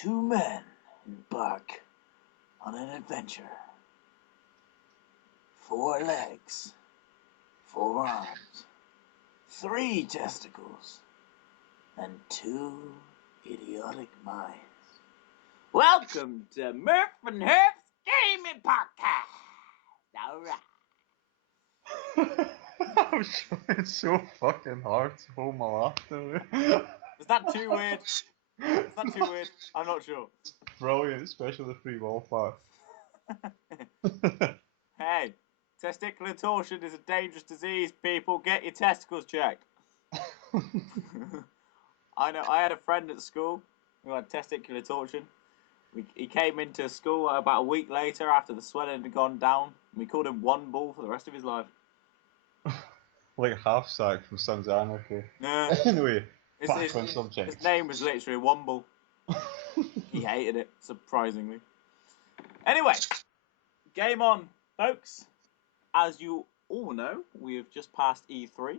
Two men embark on an adventure. Four legs, four arms, three testicles, and two idiotic minds. Welcome to Murph and Herf's Gaming Podcast. Alright. I'm trying so fucking hard to hold my laughter. Is that too weird? Is that too weird? I'm not sure. Brilliant, especially the free wall part. Hey, testicular torsion is a dangerous disease, people. Get your testicles checked. I know, I had a friend at school who had testicular torsion. He came into school about a week later after the swelling had gone down. And we called him One Ball for the rest of his life. Like half sack from Sons of Anarchy. Nah, Anyway, back on his subject. name was literally One Ball. He hated it, surprisingly. Anyway, game on, folks. As you all know, we have just passed E3.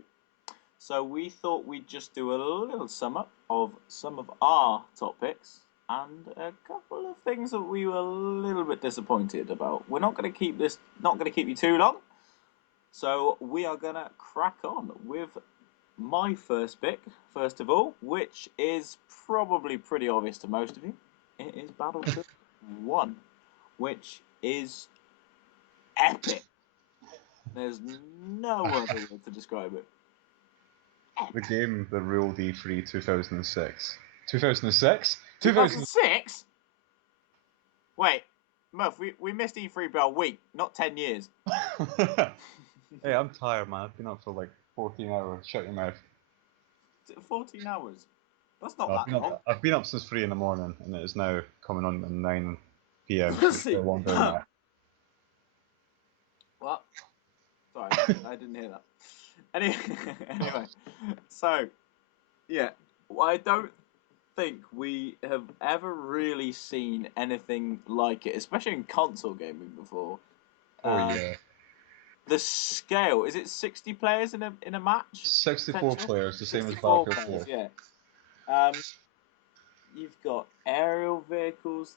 So we thought we'd just do a little sum up of some of our top picks and a couple of things that we were a little bit disappointed about. We're not going to keep you too long. So we are going to crack on with my first pick, first of all, which is probably pretty obvious to most of you. It is Battlefield 1, which is epic. There's no other word to describe it. The game that ruled E3 2006. 2006? 2006? Wait, Murph, we missed E3 by a week, not 10 years. Hey, I'm tired, man. I've been up for like 14 hours. Shut your mouth. 14 hours? That's not I've that long. I've been up since 3 in the morning, and it is now coming on at 9 p.m. See. So long doing that. What? Sorry, I didn't hear that. Anyway, so, yeah, I don't think we have ever really seen anything like it, especially in console gaming before. Oh, yeah. The scale, is it 60 players in a match? 64 players, the same as 64 Battlefield 4. players, yeah. You've got aerial vehicles,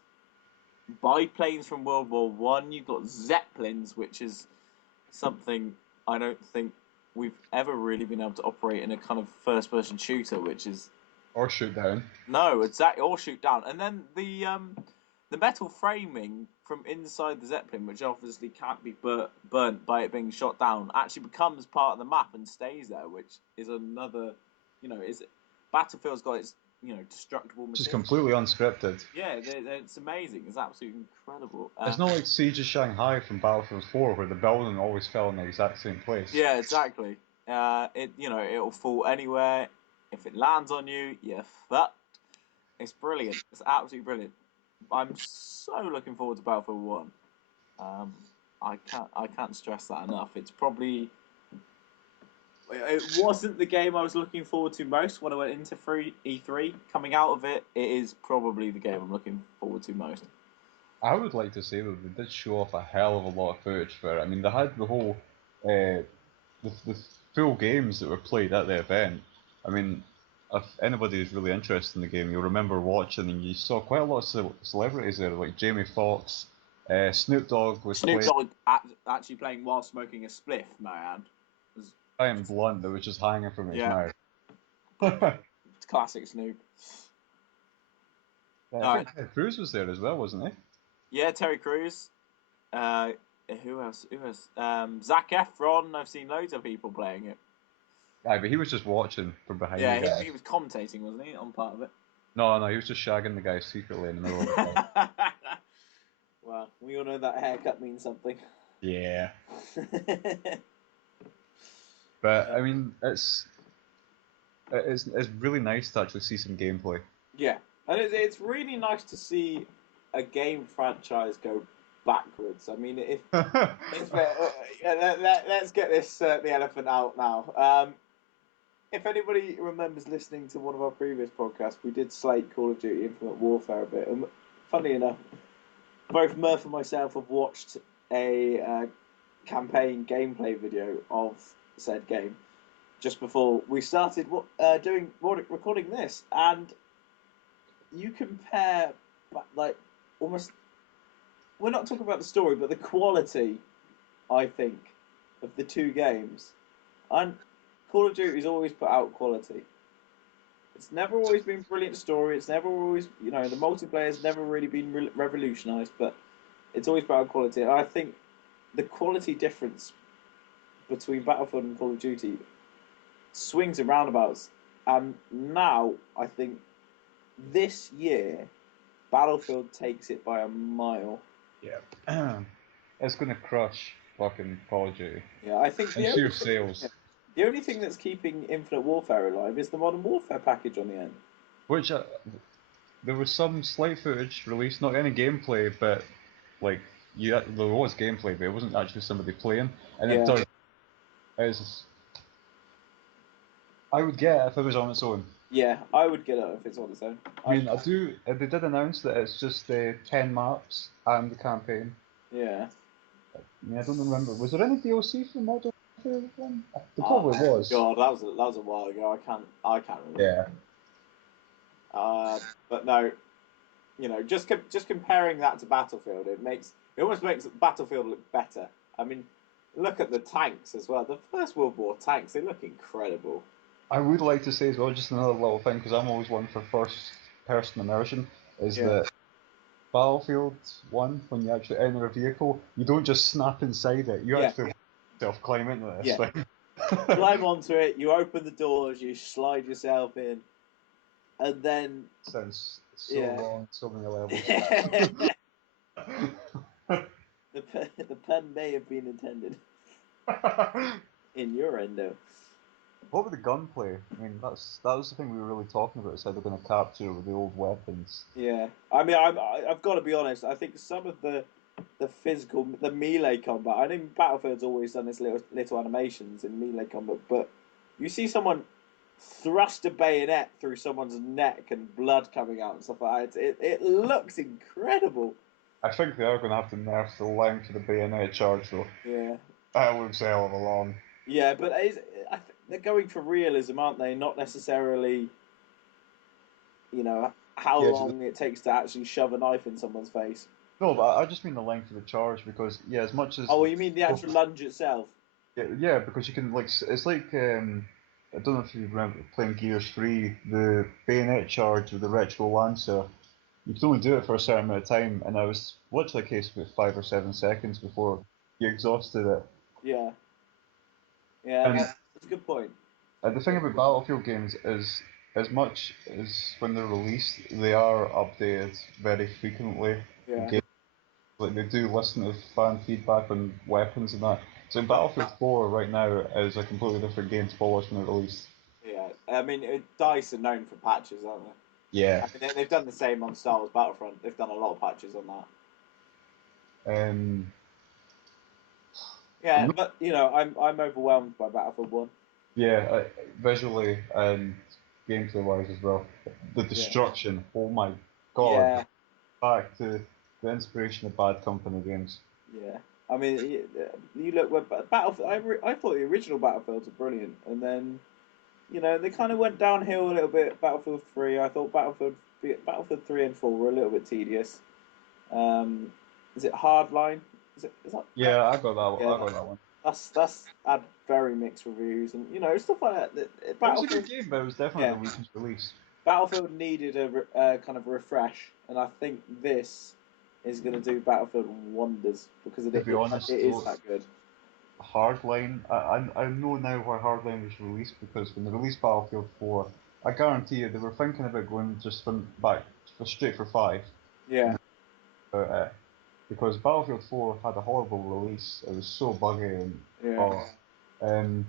biplanes from World War One. You've got zeppelins, which is something I don't think we've ever really been able to operate in a kind of first-person shooter, which is Or shoot down. no, exactly, or shoot down. And then the metal framing from inside the zeppelin, which obviously can't be burnt by it being shot down, actually becomes part of the map and stays there, which is another, Battlefield's got its destructible material. Just completely unscripted. Yeah, it's amazing. It's absolutely incredible. It's not like Siege of Shanghai from Battlefield 4, where the building always fell in the exact same place. Yeah, exactly. It'll fall anywhere. If it lands on you, you're fucked. It's brilliant. It's absolutely brilliant. I'm so looking forward to Battlefield 1. I can't stress that enough. It wasn't the game I was looking forward to most when I went into E3. Coming out of it, it is probably the game I'm looking forward to most. I would like to say that they did show off a hell of a lot of footage for it. I mean, they had the whole, the full games that were played at the event. I mean, if anybody is really interested in the game, you'll remember watching and you saw quite a lot of celebrities there, like Jamie Foxx, Snoop Dogg was Snoop playing. Dogg actually playing while smoking a spliff, man. I am blunt that was just hanging from his mouth. It's classic Snoop. I think Ted Cruz was there as well, wasn't he? Yeah, Terry Crews. Who else? Zac Efron. I've seen loads of people playing it. Aye, but he was just watching from behind the guy. He was commentating, wasn't he, on part of it? No, he was just shagging the guy secretly in the middle of the fight. Well, we all know that haircut means something. Yeah. But I mean, it's really nice to actually see some gameplay. Yeah, and it's really nice to see a game franchise go backwards. I mean, let's get this the elephant out now. If anybody remembers listening to one of our previous podcasts, we did slate Call of Duty Infinite Warfare a bit. And funny enough, both Murph and myself have watched a campaign gameplay video of said game just before we started recording this, and you compare like almost. We're not talking about the story, but the quality. I think of the two games, and Call of Duty's always put out quality. It's never always been brilliant story. It's never always, the multiplayer's never really been revolutionized, but it's always about quality. And I think the quality difference between Battlefield and Call of Duty swings and roundabouts. And now I think this year Battlefield takes it by a mile. Yeah. It's gonna crush fucking Call of Duty. Yeah, I think And sheer sales. The only thing that's keeping Infinite Warfare alive is the Modern Warfare package on the end. Which there was some slight footage released, not any gameplay, but like there was gameplay, but it wasn't actually somebody playing, and Yeah. it does. I would get it if it was on its own. Yeah, I would get it if it's on its own. I mean, I do. They did announce that it's just 10 maps and the campaign. Yeah. I mean, I don't remember. Was there any DLC for Modern Warfare one? There probably was. God, that was a while ago. I can't remember. Yeah. But no, just comparing that to Battlefield, it almost makes Battlefield look better. I mean, look at the tanks as well. The First World War tanks, they look incredible. I would like to say as well, just another little thing, because I'm always one for first-person immersion, is that Battlefield 1, when you actually enter a vehicle, you don't just snap inside it, you actually climb into this thing. Climb onto it, you open the doors, you slide yourself in, and then... Sounds so long, so many levels. The pen may have been intended. Innuendo. What with the gunplay? I mean, that was the thing we were really talking about, is how they're going to capture with the old weapons. Yeah, I mean, I've got to be honest. I think some of the physical, the melee combat. I think Battlefield's always done this little animations in melee combat, but you see someone thrust a bayonet through someone's neck and blood coming out and stuff like that. It looks incredible. I think they are going to have to nerf the length of the bayonet charge, though. Yeah. That looks a hell of a long. Yeah, but they're going for realism, aren't they? Not necessarily, how long it takes to actually shove a knife in someone's face. No, but I just mean the length of the charge, because as much as... Oh, you mean the actual lunge itself? Yeah, because you can it's like I don't know if you remember playing Gears 3, the bayonet charge with the retro lancer. You can only do it for a certain amount of time, and I was literally a case of 5 or 7 seconds before you exhausted it. Yeah. Yeah, that's a good point. The thing about Battlefield games is, as much as when they're released, they are updated very frequently. Yeah. Like, they do listen to fan feedback on weapons and that. So Battlefield 4 right now is a completely different game to polish when it released. Yeah, I mean, DICE are known for patches, aren't they? Yeah. I mean, they've done the same on Star Wars Battlefront. They've done a lot of patches on that. Yeah, but I'm overwhelmed by Battlefield 1. Yeah, visually and gameplay wise as well. The destruction, oh my god. Yeah. Back to the inspiration of Bad Company games. Yeah. I mean, you look at Battlefield. I thought the original Battlefields were brilliant, and then, they kind of went downhill a little bit. Battlefield 3. I thought Battlefield 3 and 4 were a little bit tedious. Is it Hardline? Is that? Yeah, I got that one. I got that one. That's had very mixed reviews, and stuff like that. It was a good game, but it was definitely the weakest release. Battlefield needed a kind of refresh, and I think this is going to do Battlefield wonders, because it is that good. Hardline, I know now why Hardline was released, because when they released Battlefield 4, I guarantee you they were thinking about going just straight for 5. Yeah. Because Battlefield 4 had a horrible release. It was so buggy and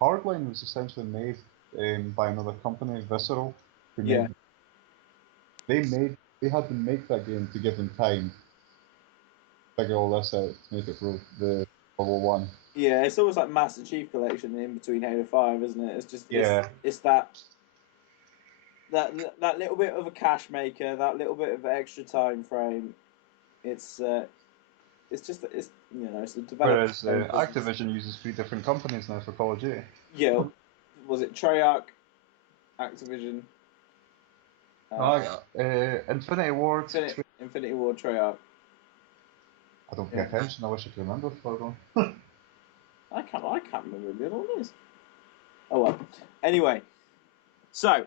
Hardline was essentially made by another company, Visceral. They had to make that game to give them time to figure all this out to make it for the World War 1. Yeah, it's almost like Master Chief Collection in between Halo 5, isn't it? It's just it's that little bit of a cash maker, that little bit of extra time frame. It's the development. Whereas Activision uses 3 different companies now for Call of Duty. Yeah, was it Treyarch, Activision? Infinity Ward. Infinity Ward Treyarch. I don't pay Yeah. attention. I wish I could remember before going. I can't remember the other one is. Oh well. Anyway, so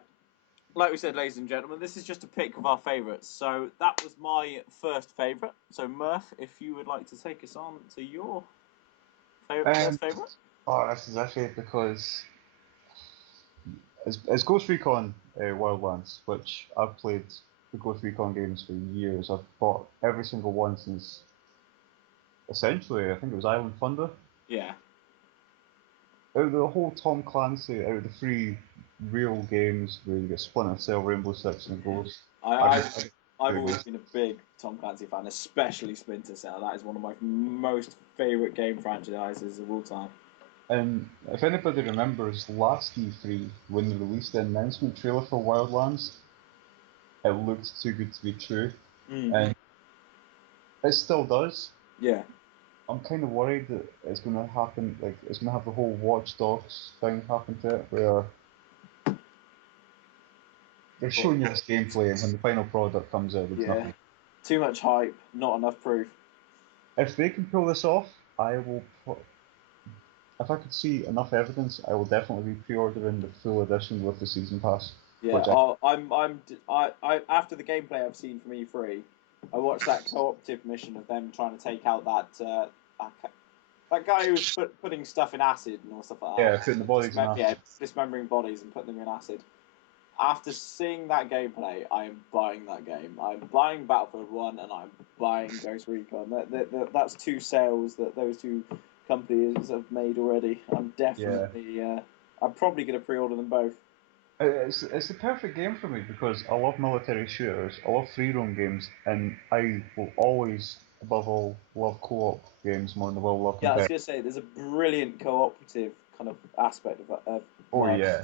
like we said, ladies and gentlemen, this is just a pick of our favourites. So that was my first favourite. So Murph, if you would like to take us on to your first favourite. Oh, this is actually because it's Ghost Recon Wildlands, which I've played the Ghost Recon games for years. I've bought every single one since essentially I think it was Island Thunder. Yeah. Out of the whole Tom Clancy, out of the three real games where you get Splinter Cell, Rainbow Six, and Ghost, I've always been a big Tom Clancy fan, especially Splinter Cell. That is one of my most favourite game franchises of all time. And if anybody remembers last E3 when they released the announcement trailer for Wildlands, it looked too good to be true, and it still does. Yeah. I'm kind of worried that it's going to happen, like it's going to have the whole Watch Dogs thing happen to it, where they're showing you this gameplay, and when the final product comes out, it's nothing. Too much hype, not enough proof. If they can pull this off, I will. If I could see enough evidence, I will definitely be pre-ordering the full edition with the season pass. Yeah, I after the gameplay I've seen from E3, I watched that cooperative mission of them trying to take out that guy who was putting stuff in acid and all stuff like that. Yeah, putting the bodies in acid. Yeah, dismembering bodies and putting them in acid. After seeing that gameplay, I am buying that game. I'm buying Battlefield 1 and I'm buying Ghost Recon. That's two sales that those two companies have made already. I'm definitely, I'm probably going to pre-order them both. It's the perfect game for me because I love military shooters, I love free roam games, and I will always, above all, love co-op games more than I will love competitive. Yeah, I was going to say, there's a brilliant cooperative kind of aspect of Oh yeah.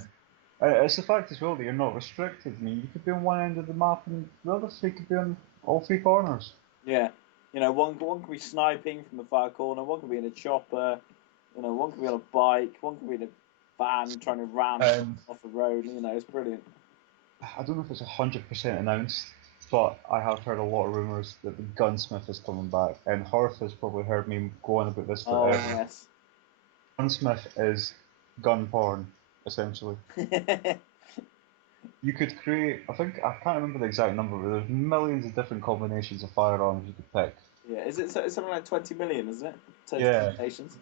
It's the fact as well that you're not restricted. I mean, you could be on one end of the map and the other three could be on all three corners. Yeah. You know, one could be sniping from the far corner, one could be in a chopper, you know, one could be on a bike, one could be in a van trying to ram off the road. You know, it's brilliant. I don't know if it's 100% announced, but I have heard a lot of rumours that the Gunsmith is coming back, and Horth has probably heard me go on about this forever. Oh, yes. Gunsmith is gun porn, essentially. You could create, I can't remember the exact number, but there's millions of different combinations of firearms you could pick. Yeah, is it something like 20 million, isn't it? Yeah. Combinations.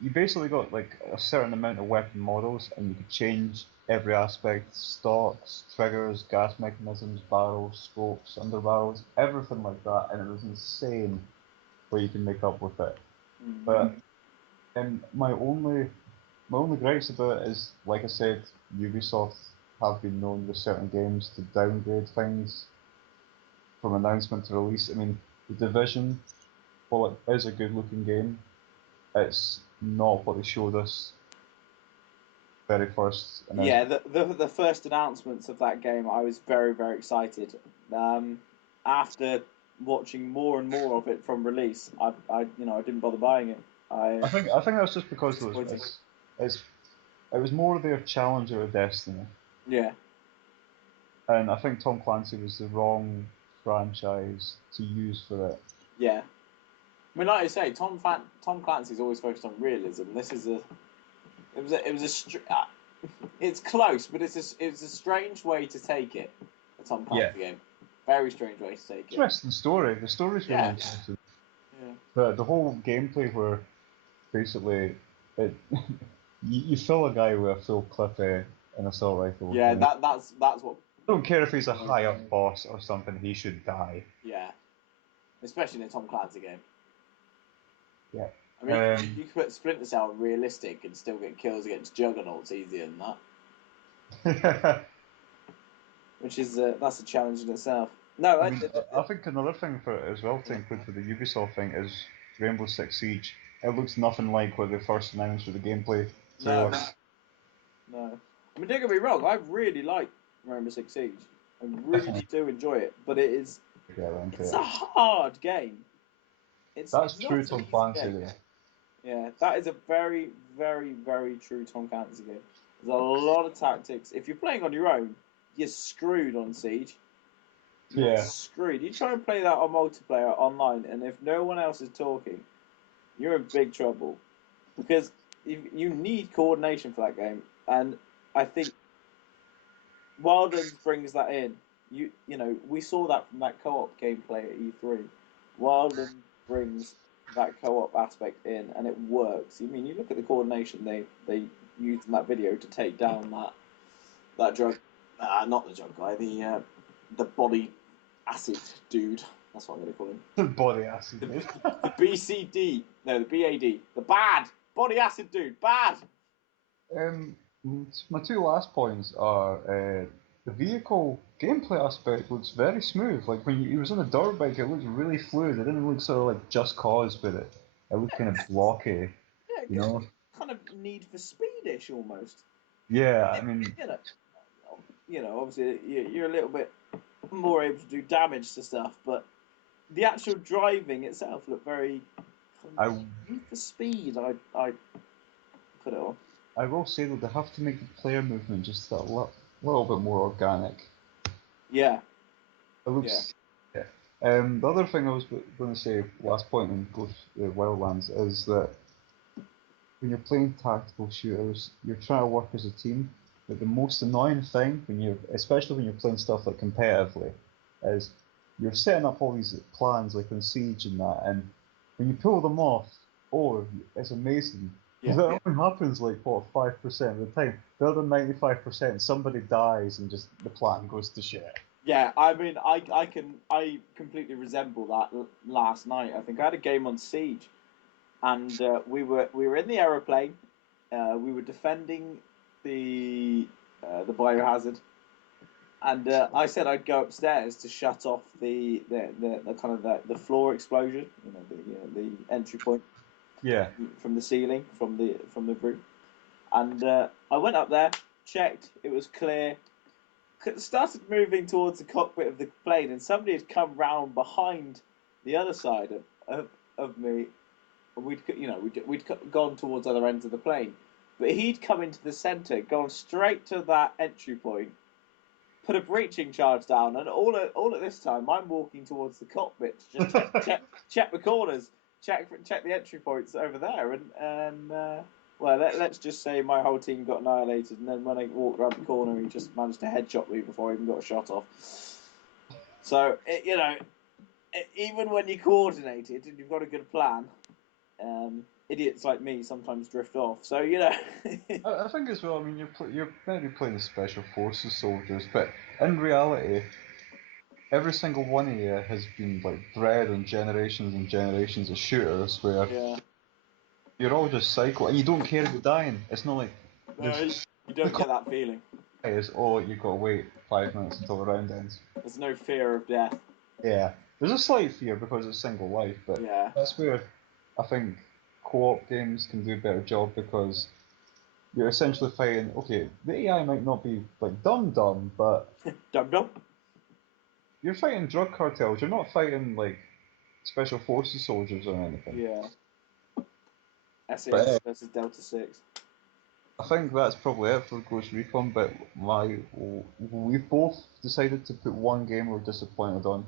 You basically got like a certain amount of weapon models, and you could change every aspect: stocks, triggers, gas mechanisms, barrels, scopes, underbarrels, everything like that, and it was insane what you can make up with it. Mm-hmm. But my only gripes about it is, like I said, Ubisoft have been known with certain games to downgrade things from announcement to release. I mean, The Division, while it is a good looking game, it's not what they showed us very first announcement. Yeah, the first announcements of that game, I was very, very excited. After watching more and more of it from release, I didn't bother buying it. I think that's just because it was more their challenger of Destiny. Yeah. And I think Tom Clancy was the wrong franchise to use for it. Yeah. I mean, like I say, Tom Clancy's always focused on realism. It's close, but it's a strange way to take it. A Tom Clancy game, very strange way to take it. Interesting story. The story's really interesting. Yeah. The whole gameplay where basically you fill a guy with a full clip an assault rifle. Yeah, that's what. I don't care if he's a high up boss or something. He should die. Yeah, especially in a Tom Clancy game. Yeah. I mean, you could put Splinter Cell realistic and still get kills against Juggernauts easier than that. Which is that's a challenge in itself. No, I think another thing for it as well to include for the Ubisoft thing is Rainbow Six Siege. It looks nothing like what they first announced with the gameplay. No. I mean, don't get me wrong. I really like Rainbow Six Siege. I really do enjoy it, but it's a hard game. That's true Tom Clancy. Yeah, that is a very, very, very true Tom Clancy game. There's a lot of tactics. If you're playing on your own, you're screwed on Siege. You're Yeah. screwed. You try and play that on multiplayer online, and if no one else is talking, you're in big trouble because you need coordination for that game. And I think Wildlands brings that in. You know, we saw that from that co-op gameplay at E3. Wildlands brings that co-op aspect in, and it works. I mean, you look at the coordination they used in that video to take down that drug, not the drug guy, the body acid dude. That's what I'm going to call him. Body acid. The BCD, no, the BAD, the bad body acid dude, bad. Um, my two last points are the vehicle gameplay aspect looks very smooth. Like when he was on a dirt bike, it looked really fluid. It didn't look sort of like Just Cause with it. It looked kind of blocky, Yeah, you know. kind of Need for Speedish almost. Yeah, I mean, Obviously you're a little bit more able to do damage to stuff, but the actual driving itself looked very I Need for Speed. I put it on. I will say though they have to make the player movement just a little bit more organic. Yeah. It looks. Yeah. The other thing I was going to say, last point on Ghost Wildlands, is that when you're playing tactical shooters, you're trying to work as a team. But the most annoying thing especially when you're playing stuff like competitively, is you're setting up all these plans like on Siege and that, and when you pull them off, oh, it's amazing. Yeah. That only happens like what 5% of the time. The other 95%, somebody dies and just the plan goes to shit. Yeah, I mean, I completely resemble that last night. I think I had a game on Siege, and we were in the aeroplane. We were defending the biohazard, and I said I'd go upstairs to shut off the kind of the floor explosion, the entry point. Yeah. From the ceiling, from the roof, and I went up there, checked, it was clear. Started moving towards the cockpit of the plane, and somebody had come round behind the other side of me, and we'd gone towards other ends of the plane, but he'd come into the centre, gone straight to that entry point, put a breaching charge down, and all at this time I'm walking towards the cockpit to just check the corners, check the entry points over there, and well, let's just say my whole team got annihilated, and then when I walked around the corner, he just managed to headshot me before I even got a shot off. So even when you're coordinated and you've got a good plan, idiots like me sometimes drift off. So I think as well. I mean, you're maybe playing the special forces soldiers, but in reality, every single one of you has been like bred on generations and generations of shooters where yeah. you're all just cycle and you don't care about dying. It's not like No, you don't get that feeling. Is oh you gotta wait 5 minutes until the round ends. There's no fear of death. Yeah, there's a slight fear because it's single life, but Yeah. that's where I think co-op games can do a better job because you're essentially fighting. Okay, the AI might not be like dumb, but Dumb. you're fighting drug cartels. You're not fighting like special forces soldiers or anything. Yeah. SAS But versus Delta 6. I think that's probably it for Ghost Recon. But we both decided to put one game we're disappointed on.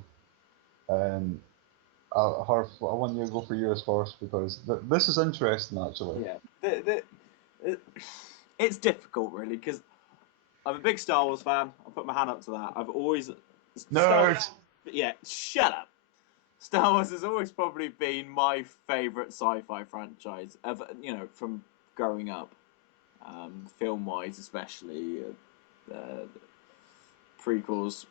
Harf, I want you to go for yours first because this is interesting actually. Yeah. It's difficult really because I'm a big Star Wars fan. I'll put my hand up to that. I've always Nerd. Yeah, shut up. Star Wars has always probably been my favourite sci-fi franchise ever. From growing up, film-wise especially, prequels.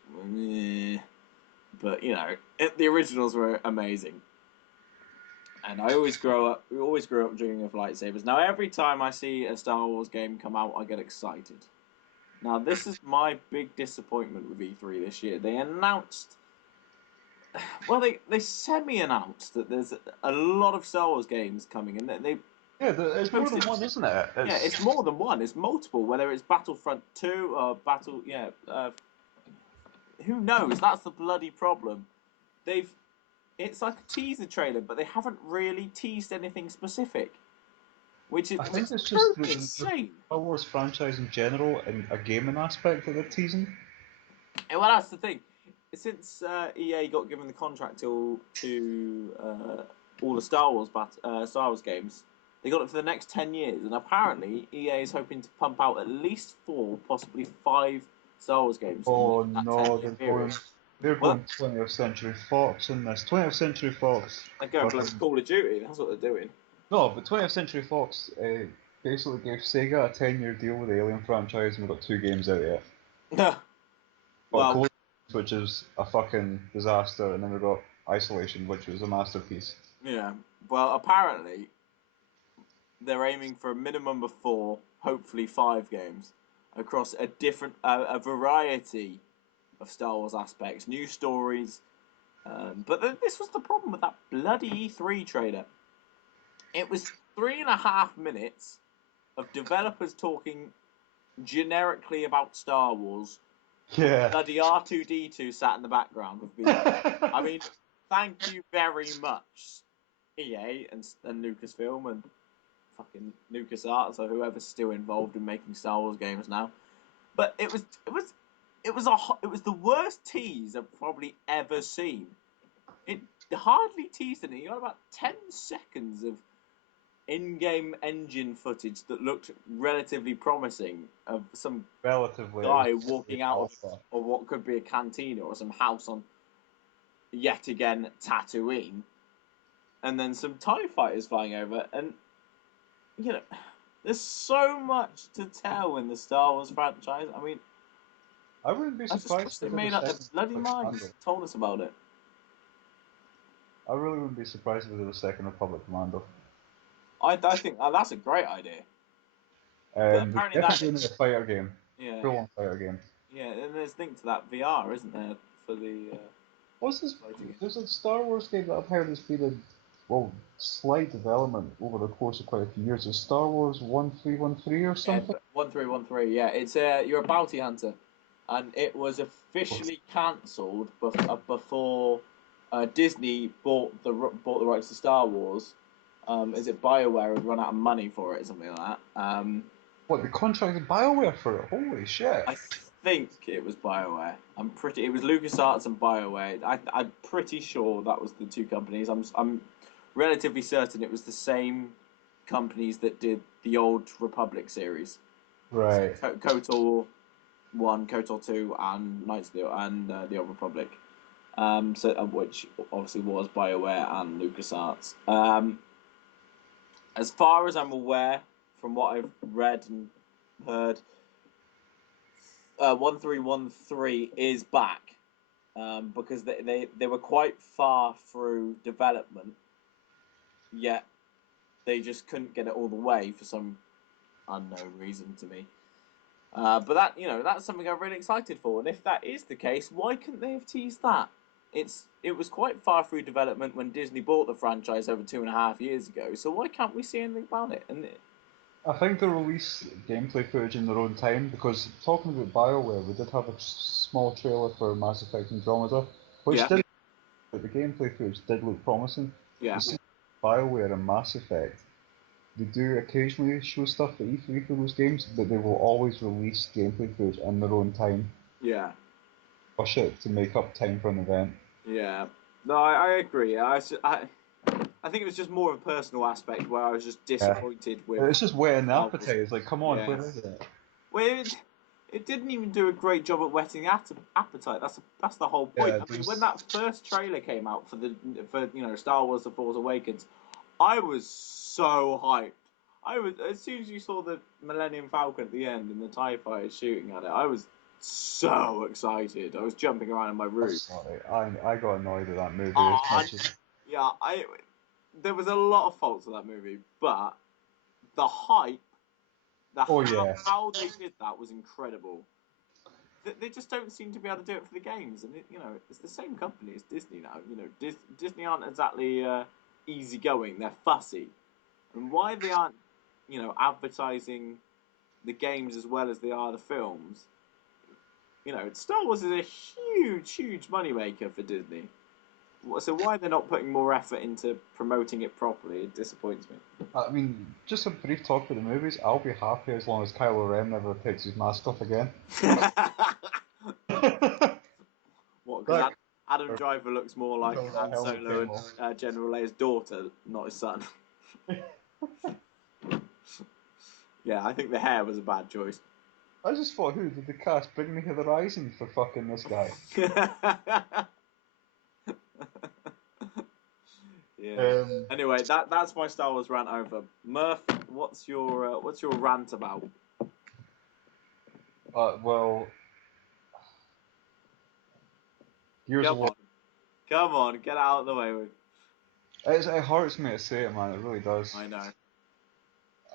But the originals were amazing. And we always grew up dreaming of lightsabers. Now, every time I see a Star Wars game come out, I get excited. Now, this is my big disappointment with E3 this year. They announced, well, they semi-announced that there's a lot of Star Wars games coming, and it's more than one, isn't it? It's more than one. It's multiple. Whether it's Battlefront 2 or who knows? That's the bloody problem. It's like a teaser trailer, but they haven't really teased anything specific. Which is I think it's just the insane. Star Wars franchise in general and a gaming aspect that they're teasing. And well, that's the thing. Since EA got given the contract to all the Star Wars games, they got it for the next 10 years, and apparently EA is hoping to pump out at least 4, possibly 5 Star Wars games Oh in that no, 10-year period. they're Well, going 20th Century Fox in this. 20th Century Fox. they're going for like Call of Duty. That's what they're doing. No, but 20th Century Fox basically gave Sega a 10-year deal with the Alien franchise, and we got 2 games out of it. Got Well, Cold, which is a fucking disaster, and then we got Isolation, which was a masterpiece. yeah. Well, apparently they're aiming for a minimum of 4, hopefully 5 games across a variety of Star Wars aspects, new stories. But this was the problem with that bloody E3 trailer. It was 3.5 minutes of developers talking generically about Star Wars. Yeah. Bloody R2D2 sat in the background with me. I mean, thank you very much, EA and Lucasfilm and fucking LucasArts or whoever's still involved in making Star Wars games now. But it was the worst tease I've probably ever seen. It hardly teased anything. You got about 10 seconds of in-game engine footage that looked relatively promising of some guy walking out of what could be a cantina or some house on yet again Tatooine, and then some TIE fighters flying over, and there's so much to tell in the Star Wars franchise. I mean, I wouldn't be surprised. I just wish they made up their bloody minds, told us about it. I really wouldn't be surprised if it was a Second Republic Commando. I think that's a great idea. Apparently that's doing a fighter game. Yeah. Full-on fighter game. Yeah, and there's linked to that VR, isn't there, for the... What's this? There's a Star Wars game that I've heard has been in, slight development over the course of quite a few years. Is Star Wars 1313 or something? Yeah, 1313, yeah. It's you're a bounty hunter. And it was officially cancelled before Disney bought the rights to Star Wars. Is it BioWare had run out of money for it, something like that? What, they contracted BioWare for it? Holy shit! I think it was BioWare. It was LucasArts and BioWare. I'm pretty sure that was the two companies. I'm relatively certain it was the same companies that did the Old Republic series. Right. So, KOTOR 1, KOTOR 2, and Knights of the Old Republic. Which obviously was BioWare and LucasArts. As far as I'm aware, from what I've read and heard, 1313 is back because they were quite far through development, yet they just couldn't get it all the way for some unknown reason to me. But that's something I'm really excited for. And if that is the case, why couldn't they have teased that? It was quite far through development when Disney bought the franchise over 2.5 years ago. So why can't we see anything about it? And I think they'll release gameplay footage in their own time, because talking about BioWare, we did have a small trailer for Mass Effect Andromeda, which did, but the gameplay footage did look promising. Yeah. BioWare and Mass Effect, they do occasionally show stuff at E3 for those games, but they will always release gameplay footage in their own time. Yeah. Push it to make up time for an event. Yeah. No, I agree. I think it was just more of a personal aspect where I was just disappointed with... It's just whetting the appetite. It's like, come on, where is it? Well, it didn't even do a great job at whetting the appetite. That's the whole point. Yeah, I mean, when that first trailer came out for Star Wars: The Force Awakens, I was so hyped. As soon as you saw the Millennium Falcon at the end and the TIE fighters shooting at it, I was so excited. I was jumping around in my room. Sorry, I got annoyed at that movie. There was a lot of faults with that movie, but the hype, how they did that was incredible. They just don't seem to be able to do it for the games, and it's the same company as Disney now. Disney aren't exactly easygoing; they're fussy, and why they aren't, advertising the games as well as they are the films. Star Wars is a huge, huge moneymaker for Disney. So why they're not putting more effort into promoting it properly? It disappoints me. I mean, just a brief talk about the movies. I'll be happy as long as Kylo Ren never takes his mask off again. Because That- Adam Driver looks more like No, Han hell, Solo came off. and General Leia's daughter, not his son. Yeah, I think the hair was a bad choice. I just thought, who did the cast Bring Me the Horizon for fucking this guy? Yeah. Anyway, that's my Star Wars rant over. Murph, what's your rant about? Well, Gears of War. Come on, get out of the way with. It hurts me to say it, man. It really does. I know.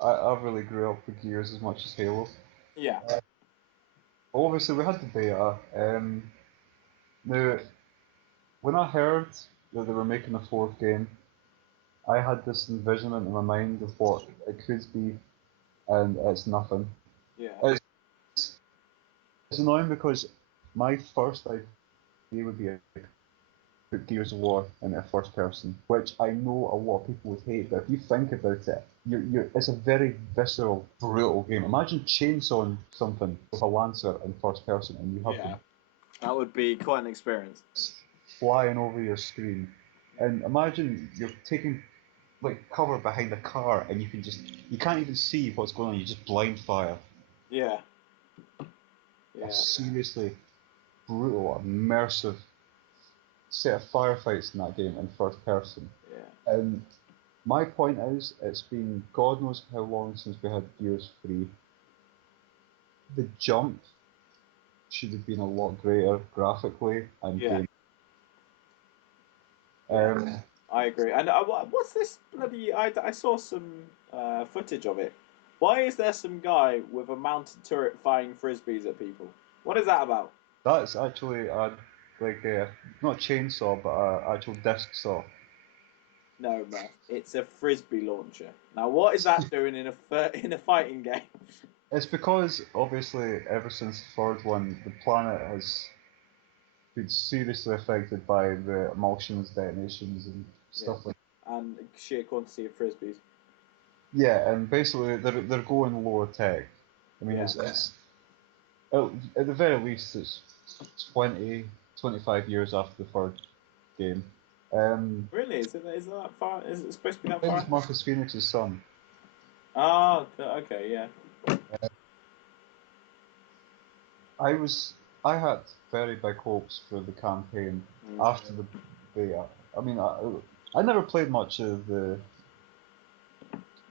I really grew up with Gears as much as Halo. Yeah. Obviously, we had the beta. Now, when I heard that they were making a fourth game, I had this envisionment in my mind of what it could be, and it's nothing. Yeah. It's annoying because my first idea would be a put Gears of War into first person, which I know a lot of people would hate, but if you think about it, it's a very visceral, brutal game. Imagine chainsawing something with a lancer in first person, and you have That would be quite an experience. flying over your screen. And imagine you're taking like cover behind a car, and you can't even see what's going on. You just blind fire. Yeah. A seriously brutal, immersive set of firefights in that game in first person. Yeah. And my point is, it's been God knows how long since we had Gears 3. The jump should have been a lot greater graphically and game. I agree. And what's this bloody? I saw some footage of it. Why is there some guy with a mounted turret firing frisbees at people? What is that about? That's actually not a chainsaw, but an actual disc saw. No, man, it's a frisbee launcher. Now, what is that doing in a fighting game? It's because obviously ever since the third one, the planet has been seriously affected by the emulsions, detonations, and stuff like that. And sheer quantity of frisbees. Yeah, and basically they're going lower tech. I mean, it's at the very least it's 20, 25 years after the third game. Really? Is it that far? Is it supposed to be that This far? is Marcus Phoenix's son. Oh, okay, yeah. I had very big hopes for the campaign after the beta. I mean, I never played much of the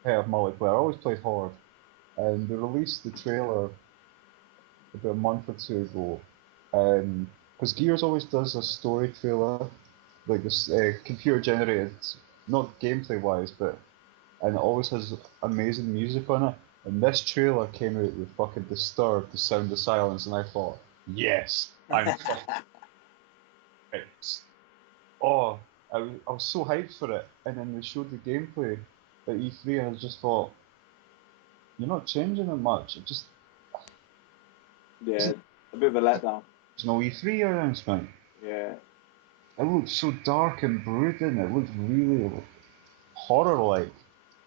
multiplayer. I always played Horde, and they released the trailer about a month or two ago. Because Gears always does a story trailer, like this computer generated, not gameplay wise, and it always has amazing music on it. And this trailer came out with fucking Disturbed, The Sound of Silence, and I thought, yes, I'm it's, oh, I was so hyped for it, and then they showed the gameplay at E3, and I just thought, you're not changing it much. It just a bit of a letdown. there's no E3 announcement. Yeah. It looked so dark and brooding. It looked really horror-like.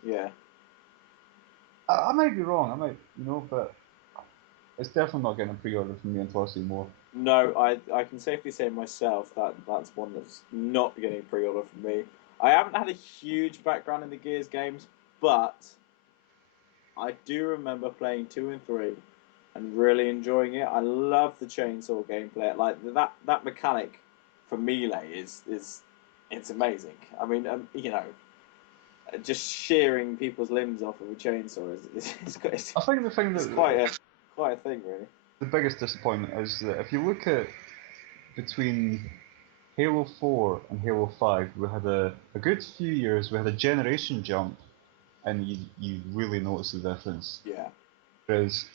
Yeah. I might be wrong. But it's definitely not getting a pre-order from me until I see more. No, I can safely say myself that that's one that's not getting a pre-order from me. I haven't had a huge background in the Gears games, but I do remember playing 2 and 3 and really enjoying it. I love the chainsaw gameplay. Like that mechanic for melee is it's amazing. I mean, just shearing people's limbs off with a chainsaw is I think the thing it's that quite a thing, really. the biggest disappointment is that if you look at between Halo 4 and Halo 5, we had a good few years. We had a generation jump, and you really notice the difference. Yeah. Whereas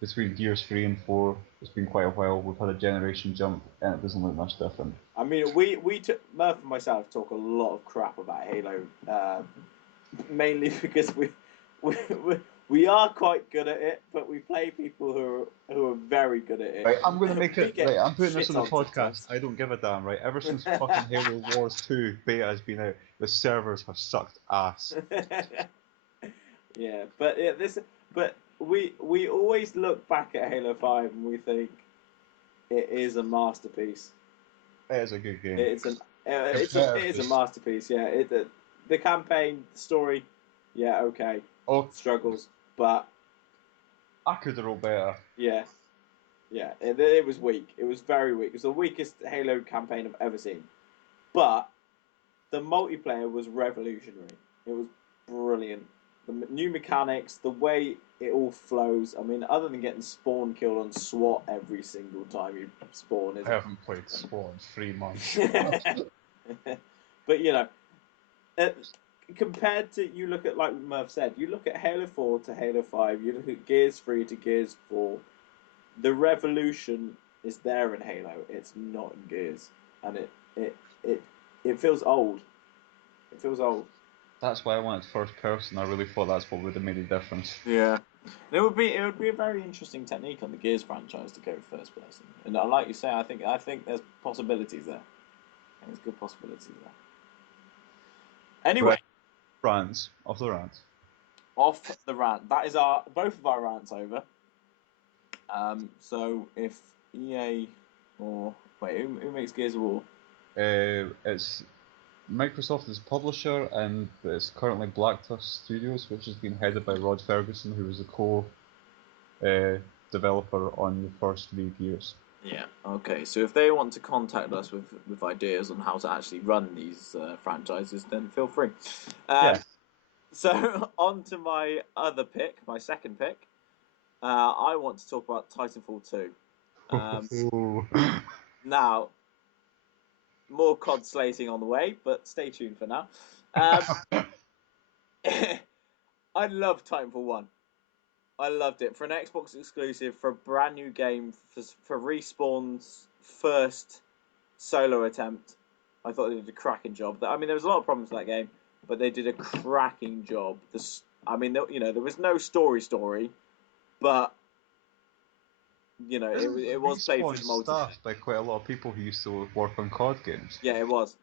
between Gears 3 and 4, it's been quite a while. We've had a generation jump, and it doesn't look much different. I mean, Murph and myself talk a lot of crap about Halo, mainly because we are quite good at it, but we play people who are very good at it. Right, I'm gonna make it. Right, I'm putting this shit on the on podcast. I don't give a damn. Right, ever since fucking Halo Wars 2 beta has been out, the servers have sucked ass. Yeah, but we always look back at Halo 5 and we think it is a masterpiece. It is a good game. It's an it is a Just masterpiece. Yeah, the campaign, the story, yeah, okay, oh, struggles, but I could have wrote better. yeah, yeah, it was weak. It was very weak. It was the weakest Halo campaign I've ever seen. But the multiplayer was revolutionary. It was brilliant. The new mechanics, the way it all flows. I mean, other than getting spawn killed on SWAT every single time you spawn, I haven't played Spawn in 3 months. but you know, uh, compared to you look at like Murph said, you look at Halo 4 to Halo 5, you look at Gears 3 to Gears 4. The revolution is there in Halo. It's not in Gears, and it it feels old. It feels old. That's why I wanted first person. I really thought that's what would have made a difference. Yeah. It would be a very interesting technique on the Gears franchise to go first person. And like you say, I think there's possibilities there. I think there's good possibilities there. Anyway, Right, rants off the rants. off the rant. That is our both of our rants over. So if EA or wait, who makes Gears of War? It's Microsoft is publisher, and it's currently Black Tusk Studios, which has been headed by Rod Ferguson, who was a uh, developer on the first 3 Gears. Yeah. Okay. So if they want to contact us with ideas on how to actually run these franchises, then feel free. Um, Yeah. so on to my other pick, my second pick. I want to talk about Titanfall 2. Now, more COD slating on the way, but stay tuned for now. Um, I love Titanfall 1. I loved it. For an Xbox exclusive, for a brand new game, for Respawn's first solo attempt, I thought they did a cracking job. I mean, there was a lot of problems with that game, but they did a cracking job. I mean, you know, there was no story, but you know, it was played for the Respawn multiplayer. staffed by quite a lot of people who used to work on COD games. Yeah, it was.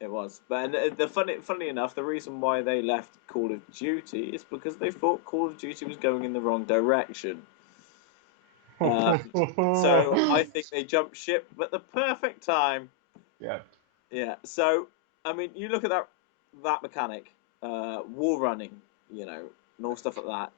It was. But and funnily enough, the reason why they left Call of Duty is because they thought Call of Duty was going in the wrong direction. So I think they jumped ship at the perfect time. Yeah. Yeah. So I mean, you look at that mechanic, wall running, you know, and all stuff like that.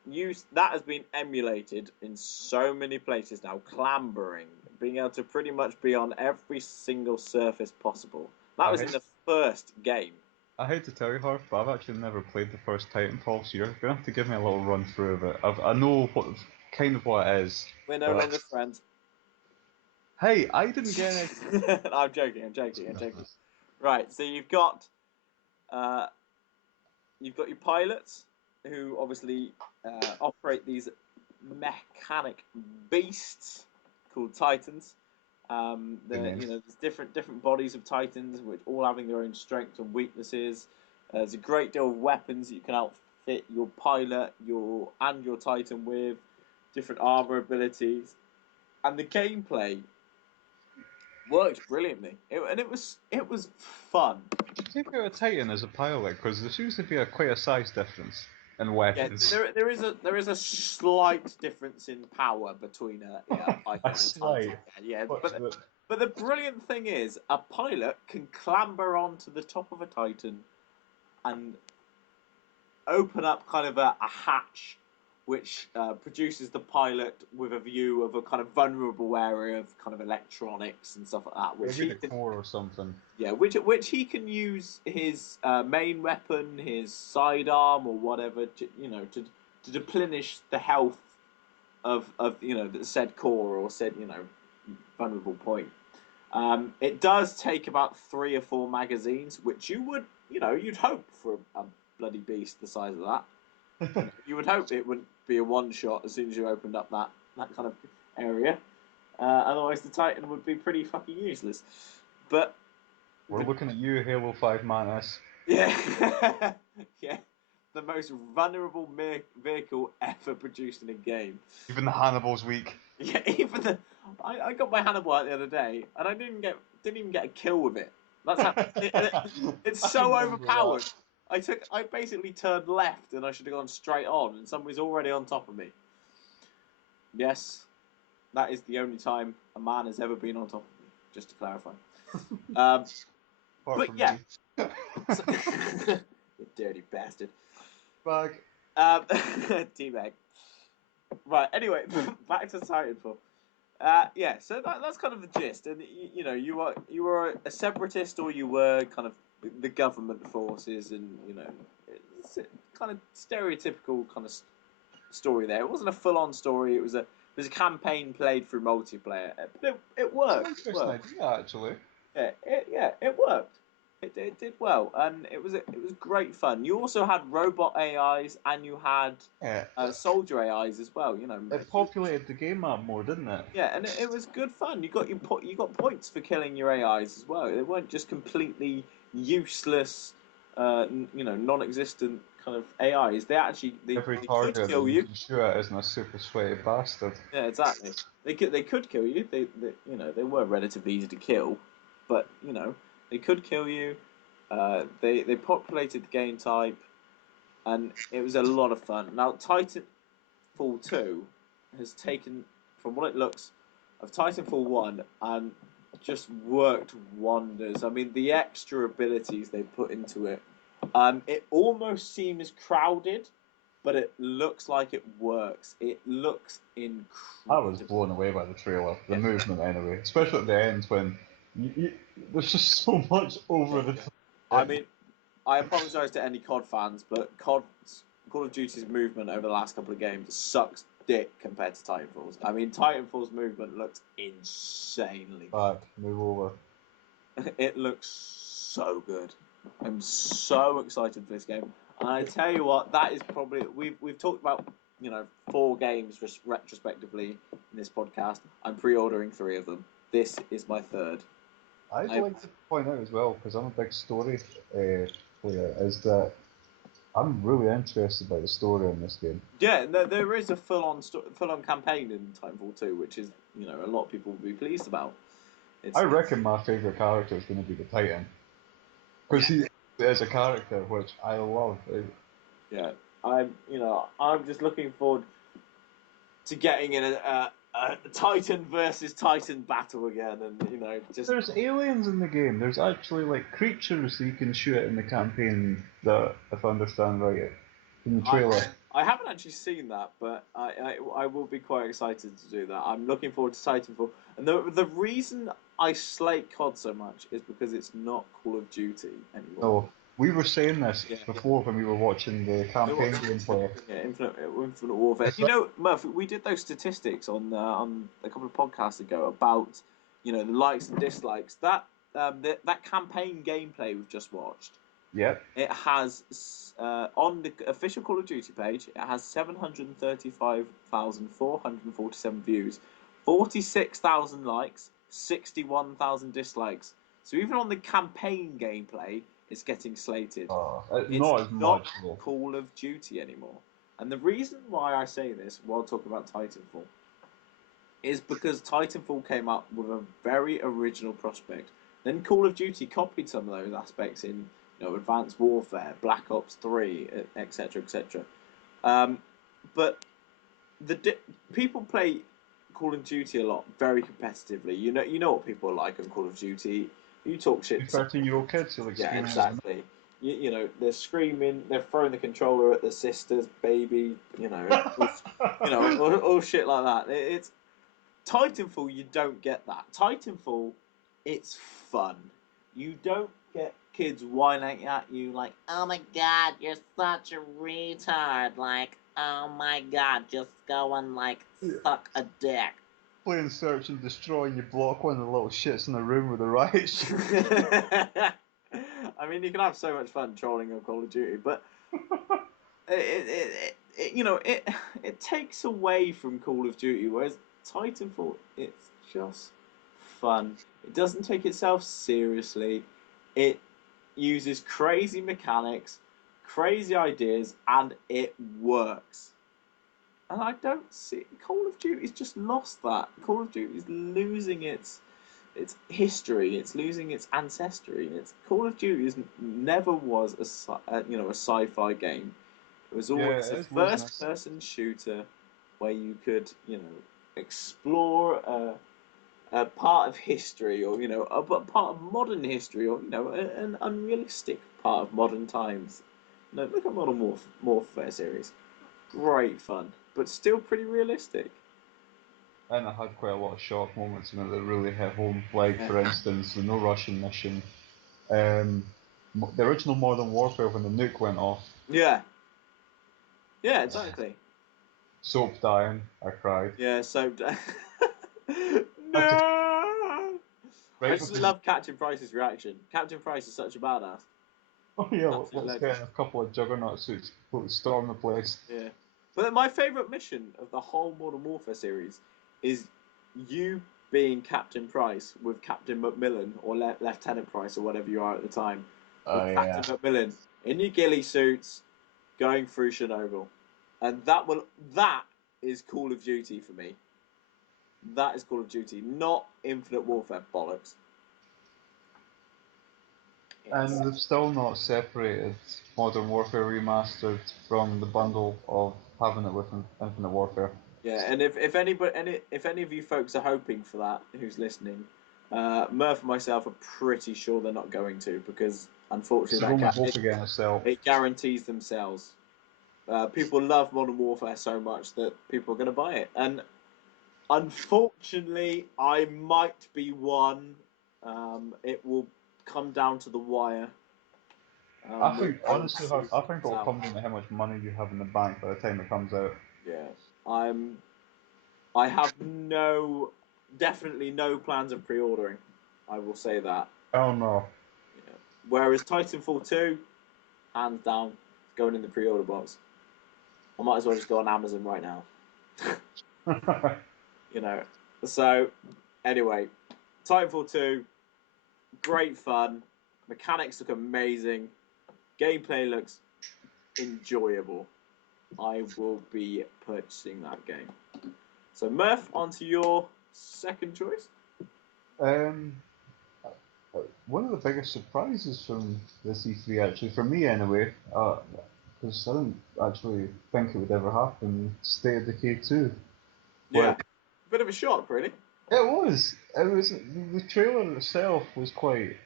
That has been emulated in so many places now. Clambering, being able to pretty much be on every single surface possible. That was in the first game. I hate to tell you, Harv, but I've actually never played the first Titanfall, so you're gonna have to give me a little run through of it. I know kind of what it is. We're no longer friends. Hey, I didn't get it. I'm joking. Right, so uh, you've got your pilots who obviously operate these mechanic beasts called Titans. You know, there's different bodies of Titans, which all having their own strengths and weaknesses. There's a great deal of weapons that you can outfit your pilot, your Titan with, different armor abilities, and the gameplay worked brilliantly. It was fun. Take out a Titan as a pilot, because there seems to be quite a size difference in Yeah, weapons. there is a slight difference in power between a pilot and a slight. Titan. Yeah, but the brilliant thing is a pilot can clamber onto the top of a Titan and open up kind of a hatch which produces the pilot with a view of a kind of vulnerable area of kind of electronics and stuff like that, which Maybe the core or something. yeah, which he can use his main weapon, his sidearm or whatever, to, you know, to deplenish the health of you know the said core or said you know vulnerable point. It does take about 3 or 4 magazines, which you would you know you'd hope for a bloody beast the size of that. You would hope it wouldn't be a one shot as soon as you opened up that kind of area. Otherwise, the Titan would be pretty fucking useless. But We're looking at you, Halo 5 Mantis. yeah, yeah, the most vulnerable vehicle ever produced in a game. Even the Hannibal's weak. Yeah, even I got my Hannibal out the other day, and I didn't even get a kill with it. That's how, it's so overpowered. I basically turned left, and I should have gone straight on, and somebody's already on top of me. Yes, that is the only time a man has ever been on top of me. just to clarify. Apart But from yeah, me. so, you dirty bastard. Bag. Teabag. Right. Anyway, back to Titanfall. Yeah, so that's kind of the gist, and you know, you were a separatist, or you were kind of the government forces, and you know, it's kind of stereotypical kind of story there. It wasn't a full-on story. It was a campaign played through multiplayer. It It's an worked. interesting idea, actually. It worked. It did well, and it was great fun. You also had robot AIs, and you had Yeah. soldier AIs as well. You know, It populated the game map more, didn't it? yeah, and it was good fun. You got points for killing your AIs as well. They weren't just completely useless, you know, non-existent kind of AIs. They Every could target that kill you you. can shoot at isn't a super sweaty bastard. Yeah, exactly. They could kill you. They you know, they were relatively easy to kill, but you know, they could kill you. They populated the game type, and it was a lot of fun. Now Titanfall 2 has taken, from what it looks, of Titanfall 1 and just worked wonders. I mean, the extra abilities they put into it, it almost seems crowded, but it looks like it works. It looks I was incredible. blown away by the trailer, the Yeah. movement anyway, especially at the end when there's just so much over the top. I mean, I apologise to any COD fans, but Call of Duty's movement over the last couple of games sucks dick compared to Titanfall's. I mean, Titanfall's movement looks insanely. Back, move over. It looks so good. I'm so excited for this game. And I tell you what, that is probably we've talked about, you know, 4 games retrospectively in this podcast. I'm pre-ordering 3 of them. This is my 3rd. I'd like to point out as well, because I'm a big story player, is that I'm really interested by the story in this game. Yeah, there is a full-on campaign in Titanfall 2, which is, you know, a lot of people will be pleased about. I reckon my favourite character is going to be the Titan. Because he is a character which I love. Yeah, I'm just looking forward to getting in a Titan versus Titan battle again, and you know, just There's aliens in the game. There's actually like creatures you can shoot in the campaign that, if I understand right, in the trailer. I haven't actually seen that, but I will be quite excited to do that. I'm looking forward to Titanfall, and the reason I slate COD so much is because it's not Call of Duty anymore. No, we were saying this before when we were watching the campaign gameplay. Yeah, Infinite Warfare. You know, Murph, we did those statistics on a couple of podcasts ago about, you know, the likes and dislikes. That campaign gameplay we've just watched. Yep. It has on the official Call of Duty page. It has 735,447 views, 46,000 likes, 61,000 dislikes. So even on the campaign gameplay, it's getting slated. It's not as much though. Call of Duty anymore. And the reason why I say this while talking about Titanfall is because Titanfall came up with a very original prospect. Then Call of Duty copied some of those aspects in, you know, Advanced Warfare, Black Ops 3, etc., etc. But people play Call of Duty a lot, very competitively. You know what people are like on Call of Duty. You talk shit. 13-year-old kids who like Yeah, screaming. exactly. You know, they're screaming, they're throwing the controller at their sister's baby. You know, all shit like that. It's Titanfall. You don't get that. Titanfall, it's fun. You don't get kids whining at you like, "Oh my god, you're such a retard!" Like, "Oh my god, just go and like suck a dick." Playing Search and Destroy, and you block one of the little shits in the room with the riot shirt. I mean, you can have so much fun trolling on Call of Duty, but it takes away from Call of Duty, whereas Titanfall, it's just fun. It doesn't take itself seriously. It uses crazy mechanics, crazy ideas, and it works. And I don't see Call of Duty's just lost that. Call of Duty is losing its history. It's losing its ancestry. Call of Duty never was a sci-fi game. It was always a first-person shooter where you could, you know, explore a part of history, or a part of modern history, or an unrealistic part of modern times. No, look at Modern Warfare series. Great fun, but still pretty realistic. And it had quite a lot of shock moments in it that really hit home. Like, Yeah, for instance, the No Russian mission. Um, the original Modern Warfare, when the nuke went off, yeah, yeah, exactly. Soap dying, I cried. Yeah, so Had to, no. I right just because, love Captain Price's reaction. Captain Price is such a badass. oh yeah, Absolute let's legend. get in a couple of juggernaut suits, storm the place. Yeah. But my favourite mission of the whole Modern Warfare series is you being Captain Price with Captain Macmillan or Lieutenant Price or whatever you are at the time, Oh with yeah. Captain Macmillan in your ghillie suits going through Chernobyl. And that is Call of Duty for me. That is Call of Duty, not Infinite Warfare bollocks. Yes. And they've still not separated Modern Warfare Remastered from the bundle of having it with Infinite Warfare. Yeah, and if any of you folks are hoping for that, who's listening, Murph and myself are pretty sure they're not going to because It's unfortunately their only hope again itself. it guarantees themselves. People love Modern Warfare so much that people are going to buy it, and unfortunately, I might be one. It will come down to the wire. I We'll, think we'll honestly, see I think it'll how. come down to how much money you have in the bank by the time it comes out. Yeah, I'm. I have definitely no plans of pre-ordering. I will say that. Oh no. Yeah. Whereas Titanfall 2, hands down, going in the pre-order box. I might as well just go on Amazon right now. you know. So, anyway, Titanfall 2, great fun. Mechanics look amazing. Gameplay looks enjoyable. I will be purchasing that game. So, Murph, on to your second choice. um, One of the biggest surprises from this E3, actually, for me anyway, because I didn't actually think it would ever happen, State of Decay 2. Yeah. But Bit of a shock, really. it was. It was. The trailer itself was quite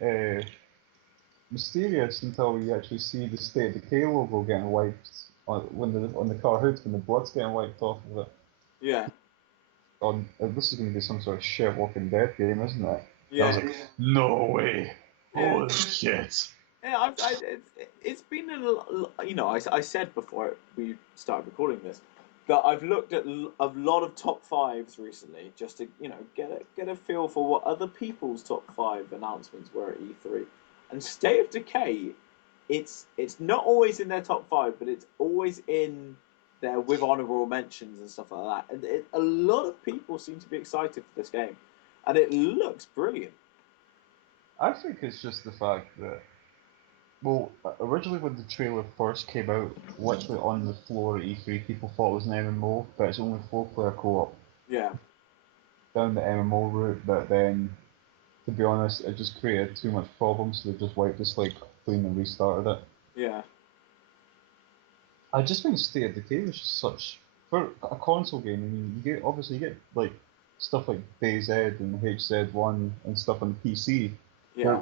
mysterious until you actually see the State of Decay logo getting wiped on the car hood when the blood's getting wiped off of it. Yeah. This is going to be some sort of shit Walking Dead game, isn't it? And I was Yeah. like, no way! Yeah. Holy shit! Yeah, it's been I said before we started recording this that I've looked at a lot of top fives recently just to get a feel for what other people's top five announcements were at E3, and State of Decay, it's not always in their top five, but it's always in there with honorable mentions and stuff like that, and a lot of people seem to be excited for this game, and it looks brilliant. I think it's just the fact that, well, originally when the trailer first came out, literally on the floor at E3, people thought it was an MMO, but it's only 4-player co-op Yeah, down the MMO route, but then, to be honest, it just created too much problems, so they just wiped the slate clean and restarted it. yeah, I just think State of Decay was just such, for a console game, I mean, obviously you get like stuff like DayZ and HZ1 and stuff on the PC, yeah.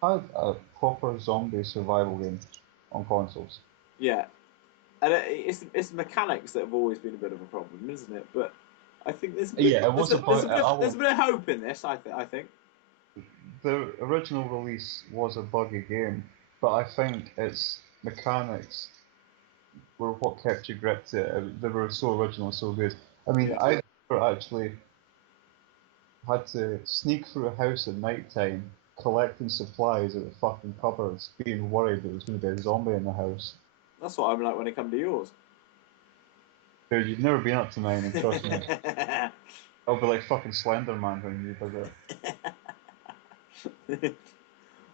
but had a proper zombie survival game on consoles. Yeah, and it's the mechanics that have always been a bit of a problem, isn't it? But I think Yeah, it was about. there's a bit of hope in this. I think. The original release was a buggy game, but I think its mechanics were what kept you gripped to it. They were so original, so good. I mean, Yeah, I never actually had to sneak through a house at night time, collecting supplies at the fucking cupboards, being worried there was going to be a zombie in the house. that's what I'm like when it comes to yours. Dude, you've never been up to mine, and trust me, I'll be like fucking Slender Man when you visit.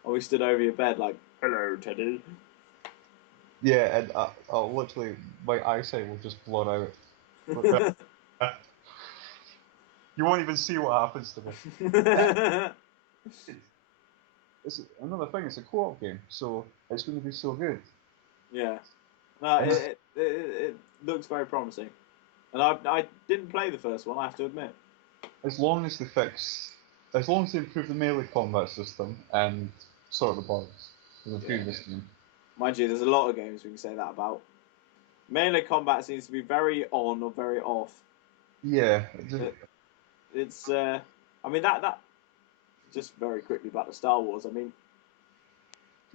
We stood over your bed like, "Hello, Teddy." Yeah, and I'll literally, my eyesight will just blur out. You won't even see what happens to me. It's another thing. It's a co-op game, so it's going to be so good. Yeah, no, And it looks very promising, and I didn't play the first one. I have to admit. as long as they fix, as long as they improve the melee combat system and sort the bugs from the Yeah. previous game. Mind you, there's a lot of games we can say that about. Melee combat seems to be very on or very off. Yeah, It's, I mean, that just very quickly back to Star Wars. I mean,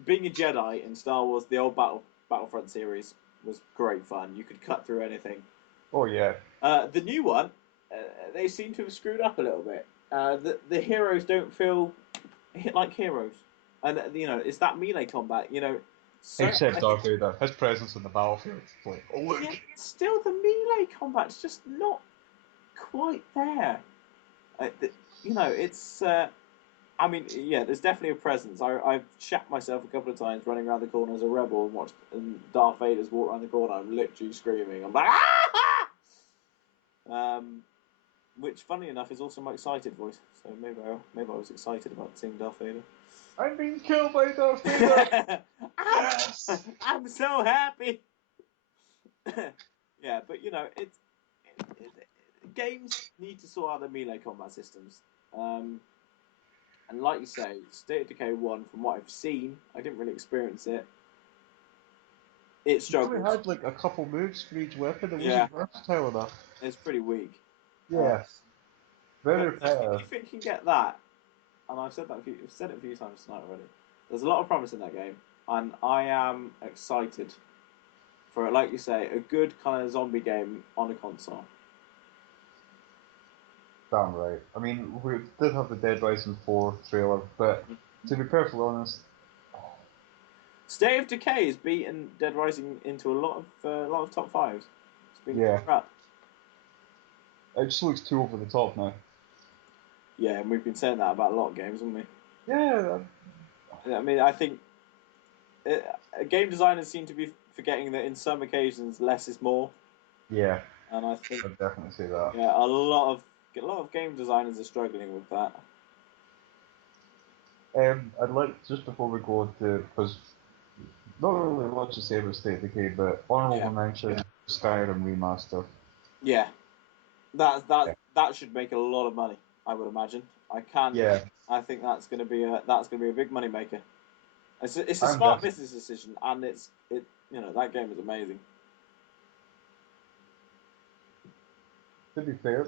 being a Jedi in Star Wars, the old Battlefront series was great fun. You could cut through anything. oh yeah. The new one, they seem to have screwed up a little bit. The heroes don't feel like heroes, and it's that melee combat. So Except Darth Vader, his presence on the battlefield, it's like, oh look. yeah, still the melee combat's just not quite there. It's. I mean, yeah, there's definitely a presence. I've shat myself a couple of times running around the corner as a rebel and Darth Vader's walked around the corner. I'm literally screaming. I'm like, ah! Which, funny enough, is also my excited voice. So maybe I was excited about seeing Darth Vader. I'm being killed by Darth Vader. Yes! I'm so happy. Yeah, but games need to sort out the melee combat systems. And like you say, State of Decay 1, from what I've seen, I didn't really experience it. It struggles. It had like a couple moves for each weapon. It Yeah. wasn't versatile enough. It's pretty weak. Yeah. Very But repetitive. if it can get that, and I've said it a few times tonight already, there's a lot of promise in that game, and I am excited for it. Like you say, a good kind of zombie game on a console. Damn right. I mean, we did have the Dead Rising 4 trailer, but to be perfectly honest, State of Decay has beaten Dead Rising into a lot of top fives. It's been Yeah. crap. it just looks too over the top now. Yeah, and we've been saying that about a lot of games, haven't we? Yeah. I mean, I think game designers seem to be forgetting that in some occasions less is more, Yeah. and I think I'd definitely say that. yeah, a lot of game designers are struggling with that. I'd like, just before we go to, because not really much to say about State of Decay, but honorable mention, Skyrim remaster. Yeah, that Yeah. that should make a lot of money. I would imagine. Yeah. I think that's going to be a big money maker. It's a I'm smart def- business decision, and that game is amazing. To be fair,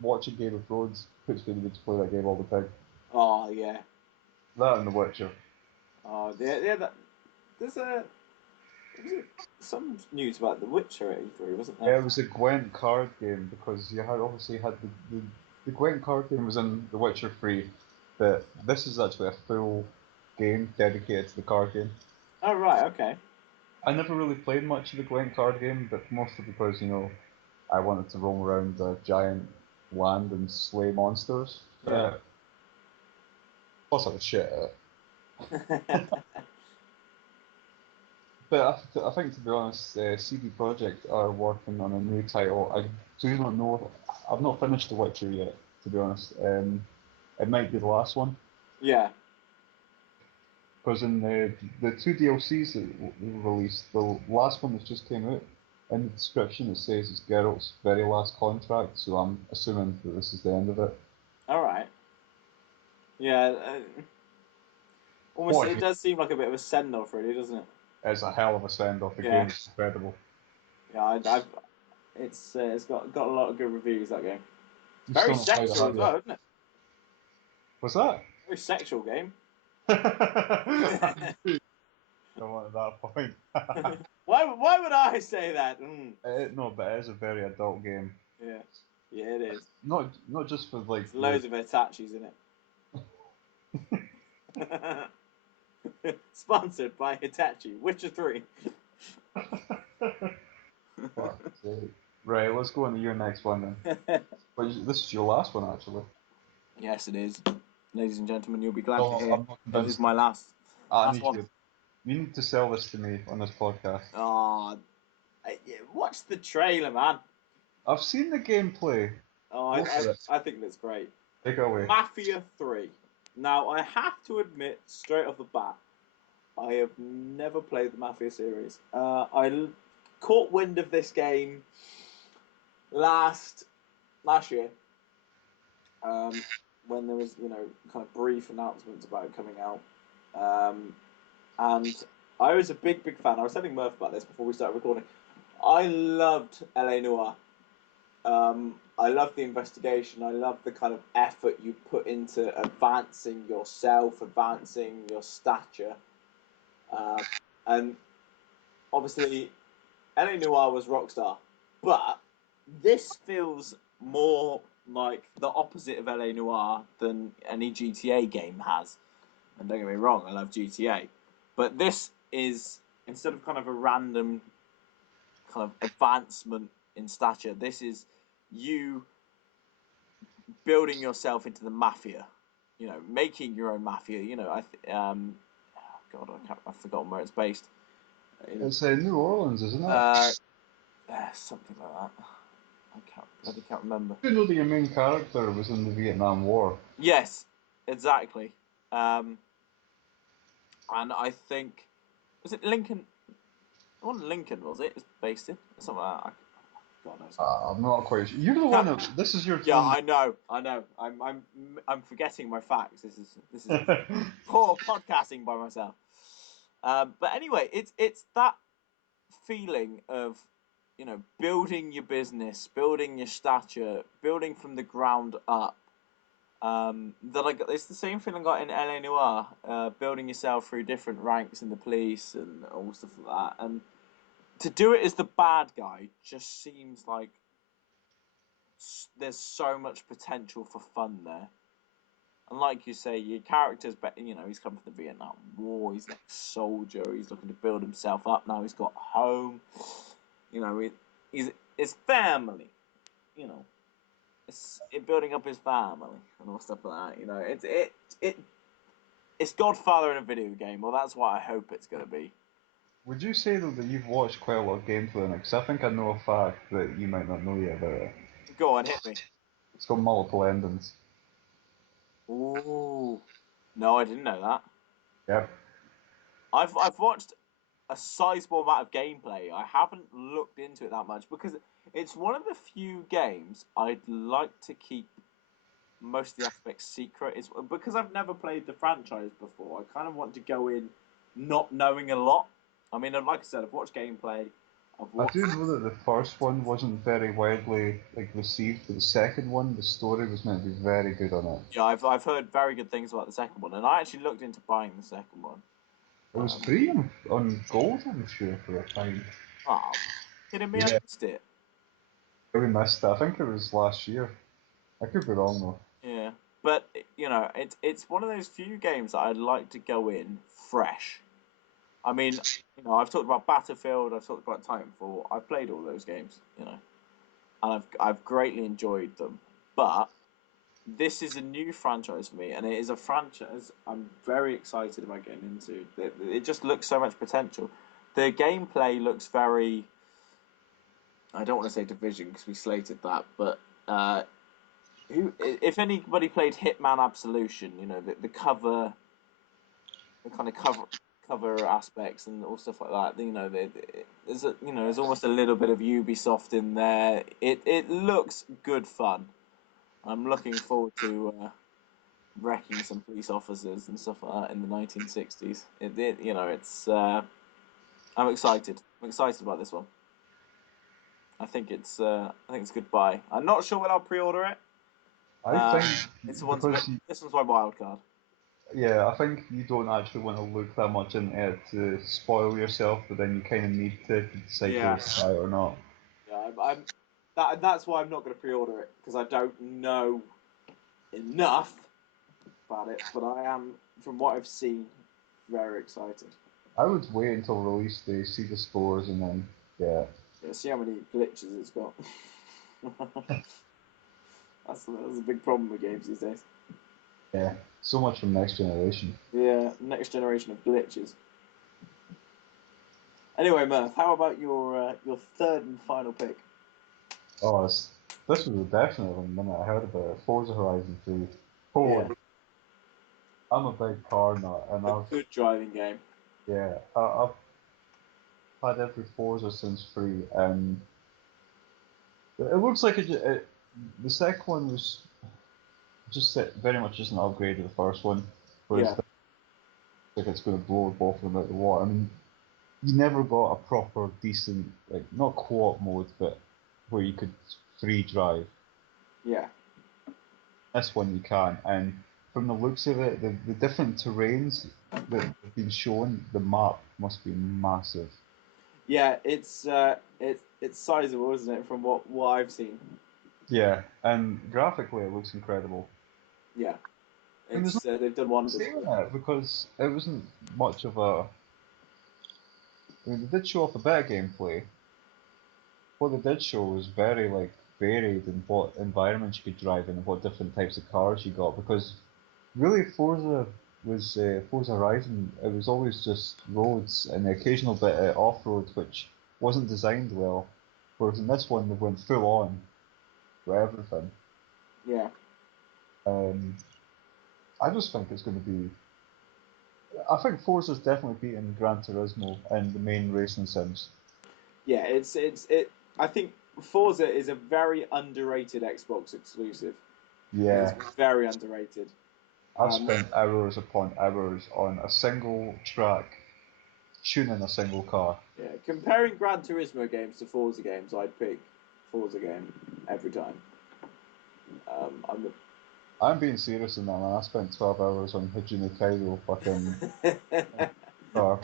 watching Game of Thrones puts me in the mood to play that game all the time. Oh yeah. That and The Witcher. Oh yeah. There's some news about The Witcher at E3, wasn't there? Yeah, it was a Gwent card game because you had obviously had the Gwent card game was in The Witcher 3, but this is actually a full game dedicated to the card game. Oh right, okay. I never really played much of the Gwent card game, but mostly because, I wanted to roam around a giant land and slay monsters. Yeah. Plus I was shit at it. But I think, to be honest, CD Projekt are working on a new title. I do not know. I've not finished The Witcher yet, to be honest. It might be the last one. Yeah. Because in the two DLCs that were released, the last one that just came out, in the description it says it's Geralt's very last contract, so I'm assuming that this is the end of it. All right. Yeah. Almost. What It does seem like a bit of a send off, really, doesn't it? It's a hell of a send off. The Yeah. game's incredible. Yeah. It's got a lot of good reviews, that game. You Very still not played it, sexual have as you? well, isn't it? What's that? Very sexual game. Don't want at that point. Why would I say that? No, but it is a very adult game. Yeah. Yeah, it is. Not just for like. There's loads of Hitachis in it. Sponsored by Hitachi. Witcher 3. Right, let's go on to your next one then. But this is your last one, actually. Yes, it is. Ladies and gentlemen, you'll be glad No, to hear I'm not it is convinced. my last. I Last need one. you. You need to sell this to me on this podcast. Oh, watch the trailer, man. I've seen the gameplay. Oh, I think that's great. Take it away. Mafia 3. Now, I have to admit, straight off the bat, I have never played the Mafia series. I caught wind of this game last year, when there was, kind of brief announcements about it coming out. And I was a big, big fan. I was telling Murph about this before we started recording. I loved LA Noire. I love the investigation. I love the kind of effort you put into advancing yourself, advancing your stature. And obviously, LA Noire was Rockstar. But this feels more like the opposite of LA Noire than any GTA game has. And don't get me wrong, I love GTA. But this is, instead of kind of a random kind of advancement in stature, this is you building yourself into the mafia, making your own mafia. God, I've forgotten where it's based. It's New Orleans, isn't it? Something like that. I can't remember. You know that your main character was in the Vietnam War. Yes, exactly. And I think, was it Lincoln? It wasn't Lincoln, was it? It's based in something like that. God knows. I'm not quite sure. You're the one that. This is your. Yeah, I know. I'm forgetting my facts. This is poor podcasting by myself. But anyway, it's that feeling of, building your business, building your stature, building from the ground up. That I got. It's the same feeling I got in LA Noire, building yourself through different ranks in the police and all stuff like that. And to do it as the bad guy just seems like there's so much potential for fun there. And like you say, your character's he's come from the Vietnam War, he's an ex-soldier, he's looking to build himself up now, he's got home, he's his family, it's building up his family and all stuff like that, it's Godfather in a video game. Well, that's what I hope it's going to be. Would you say, though, that you've watched quite a lot of gameplay on it? Because I think I know a fact that you might not know yet about it. Go on, hit me. It's got multiple endings. Ooh. No, I didn't know that. Yep. I've watched a sizable amount of gameplay. I haven't looked into it that much because it's one of the few games I'd like to keep most of the aspects secret. It's because I've never played the franchise before. I kind of want to go in not knowing a lot. I mean, like I said, I've watched gameplay. I do know that the first one wasn't very widely received, but the second one, the story was meant to be very good on it. Yeah, I've heard very good things about the second one, and I actually looked into buying the second one. It was free on Gold, I'm sure, for a time. Oh, kidding me? I missed it. We missed it. I think it was last year. I could be wrong though. Yeah, but it's one of those few games that I'd like to go in fresh. I mean, I've talked about Battlefield, I've talked about Titanfall, I've played all those games, and I've greatly enjoyed them. But this is a new franchise for me, and it is a franchise I'm very excited about getting into. It just looks so much potential. The gameplay looks very. I don't want to say Division because we slated that, but if anybody played Hitman Absolution, the cover, the kind of cover aspects and all stuff like that. There's almost a little bit of Ubisoft in there. It looks good fun. I'm looking forward to wrecking some police officers and stuff like that in the 1960s. I'm excited. I'm excited about this one. I think it's good buy. I'm not sure when I'll pre-order it. I think this one's my wild card. Yeah, I think you don't actually want to look that much into it to spoil yourself, but then you kind of need to decide whether to buy it or not. Yeah, that's why I'm not going to pre-order it, because I don't know enough about it, but I am, from what I've seen, very excited. I would wait until release day, see the scores, and then yeah, see how many glitches it's got. that's a big problem with games these days. Yeah, so much from Next Generation. Yeah, Next Generation of glitches. Anyway, Murph, how about your third and final pick? Oh, this was a definite one the minute I heard about it. Forza Horizon 3. Holy. Yeah. I'm a big car nut, and I've... good driving game. Yeah, I've had every Forza since 3, and it looks like the second one was... very much just an upgrade of the first one, whereas Yeah, like it's going to blow both of them out of the water. I mean, you never got a proper decent like not co-op mode, but where you could free drive. yeah. This one you can, and from the looks of it, the different terrains that have been shown, the map must be massive. Yeah, it's sizable, isn't it? From what I've seen. Yeah, and graphically it looks incredible. Yeah, And there's it's they've done nothing to wonders say with on it. it because it wasn't much of a. I mean, they did show off a bit of gameplay. What they did show was very like varied in what environments you could drive in and what different types of cars you got. Because really, Forza Horizon. It was always just roads and the occasional bit of off-road, which wasn't designed well. Whereas in this one, they went full on for everything. Yeah, Um, I just think it's going to be. I think Forza's definitely beaten Gran Turismo in the main racing sims. yeah. I think Forza is a very underrated Xbox exclusive. It's Yeah, very underrated. I've Um, spent hours upon hours on a single track, tuning a single car. yeah, comparing Gran Turismo games to Forza games, I'd pick Forza game every time. I'm I'm being serious in that, man. I spent 12 hours on Hajime Kaido fucking car.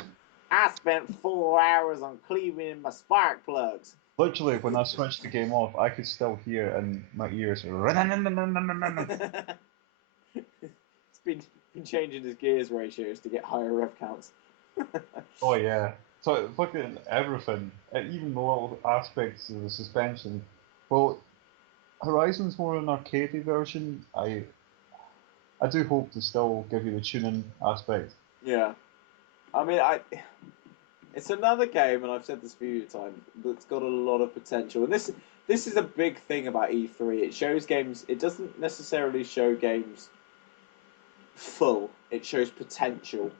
I spent 4 hours on cleaning my spark plugs. Literally, when I switched the game off, I could still hear in my ears. It's been changing his gears ratios to get higher rev counts. Oh yeah. So fucking everything, even the little aspects of the suspension. Well, Horizon's more an arcadey version. I do hope to still give you the tuning aspect. Yeah, I mean, it's another game, and I've said this a few times, that's got a lot of potential. And this is a big thing about E3. It shows games. It doesn't necessarily show games full. It shows potential.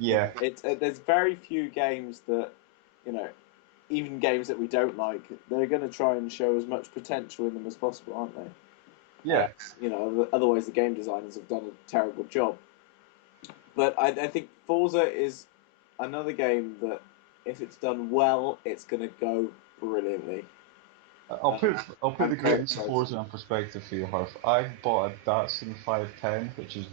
Yeah, There's very few games that, you know, even games that we don't like, they're going to try and show as much potential in them as possible, aren't they? yeah. Otherwise the game designers have done a terrible job. But I think Forza is another game that, if it's done well, it's going to go brilliantly. I'll put I'll put I'm the very greatness of excited. Forza in perspective for you, Harf. I bought a Datsun 510, which is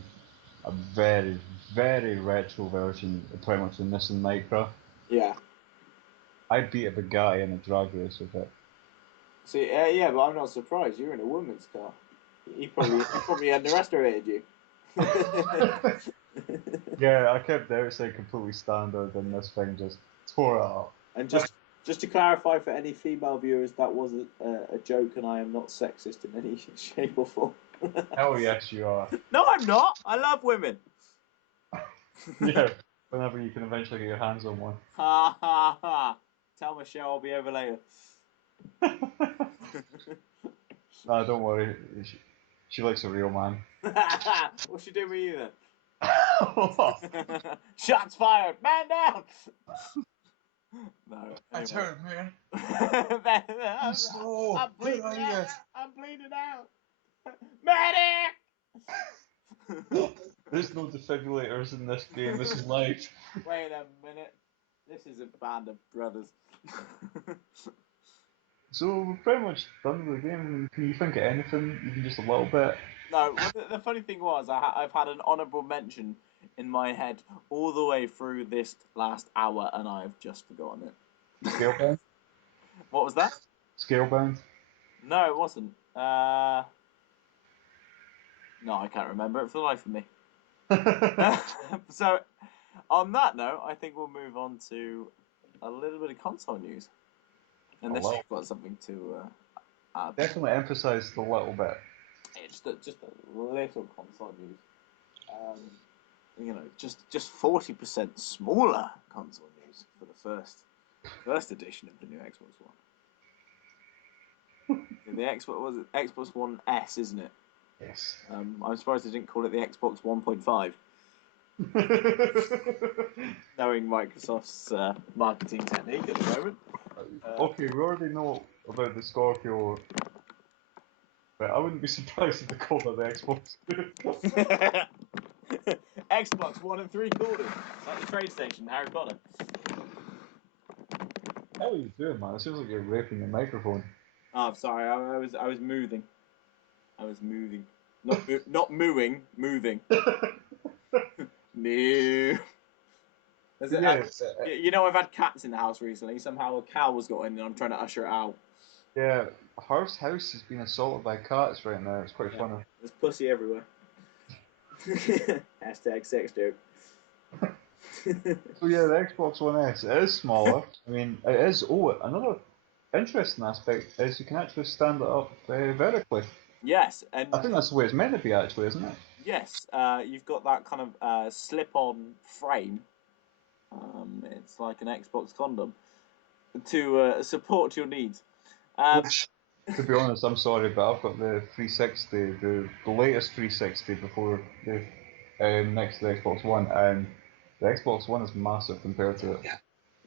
a very, very retro version of pretty much the Nissan Micra. Yeah. I beat a big guy in a drag race with it. See, yeah, but I'm not surprised. You're in a woman's car. He probably underestimated you. Yeah, I kept the outside completely standard, and this thing just tore it up. And just to clarify for any female viewers, that was a joke, and I am not sexist in any shape or form. Hell yes, you are. No, I'm not. I love women. Yeah, whenever you can eventually get your hands on one. Ha ha ha. Tell Michelle I'll be over later. Nah, don't worry. She likes a real man. What's she doing with you then? Shots fired. Man down. No. I Anyway. turned, man. I'm, slow. I'm bleeding out. I'm bleeding out. Medic! There's no defibrillators in this game. This is life. Wait a minute. This is a band of brothers. So we're pretty much done with the game. I mean, can you think of anything, even just a little bit? No, well, the funny thing was, I've had an honourable mention in my head all the way through this last hour, and I've just forgotten it. Scalebound? What was that? Scalebound? No, it wasn't. No, I can't remember it for the life of me. So, on that note, I think we'll move on to a little bit of console news. A Unless little. you've got something to add. Definitely emphasised a little bit. Yeah, just a little console news. Um, just 40% smaller console news for the first edition of the new Xbox One. The Xbox was it Xbox One S, isn't it? Yes. I'm surprised they didn't call it the Xbox 1.5, knowing Microsoft's marketing technique at the moment. Okay, we already know about the Scorpio But I wouldn't be surprised if they called it the Xbox. Xbox 1 3/4. Like the train station, Harry Potter. How are you doing, man? It seems like you're raping the microphone. Oh, I'm sorry. I was moving. I was moving. Not mooing. Moving. No. Yeah, You know, I've had cats in the house recently. Somehow a cow has got in, and I'm trying to usher it out. yeah. Harv's house has been assaulted by cats right now. It's quite Yeah. funny. There's pussy everywhere. Hashtag sex joke. So yeah, the Xbox One S it is smaller. I mean, it is. Oh, another interesting aspect is you can actually stand it up vertically. Yes, I and think that's the way it's meant to be, actually, isn't it? yes, you've got that kind of slip-on frame. It's like an Xbox condom to support your needs. Um, Which, to be honest, I'm sorry, but I've got the 360, the latest 360 before the next to the Xbox One, and the Xbox One is massive compared to it.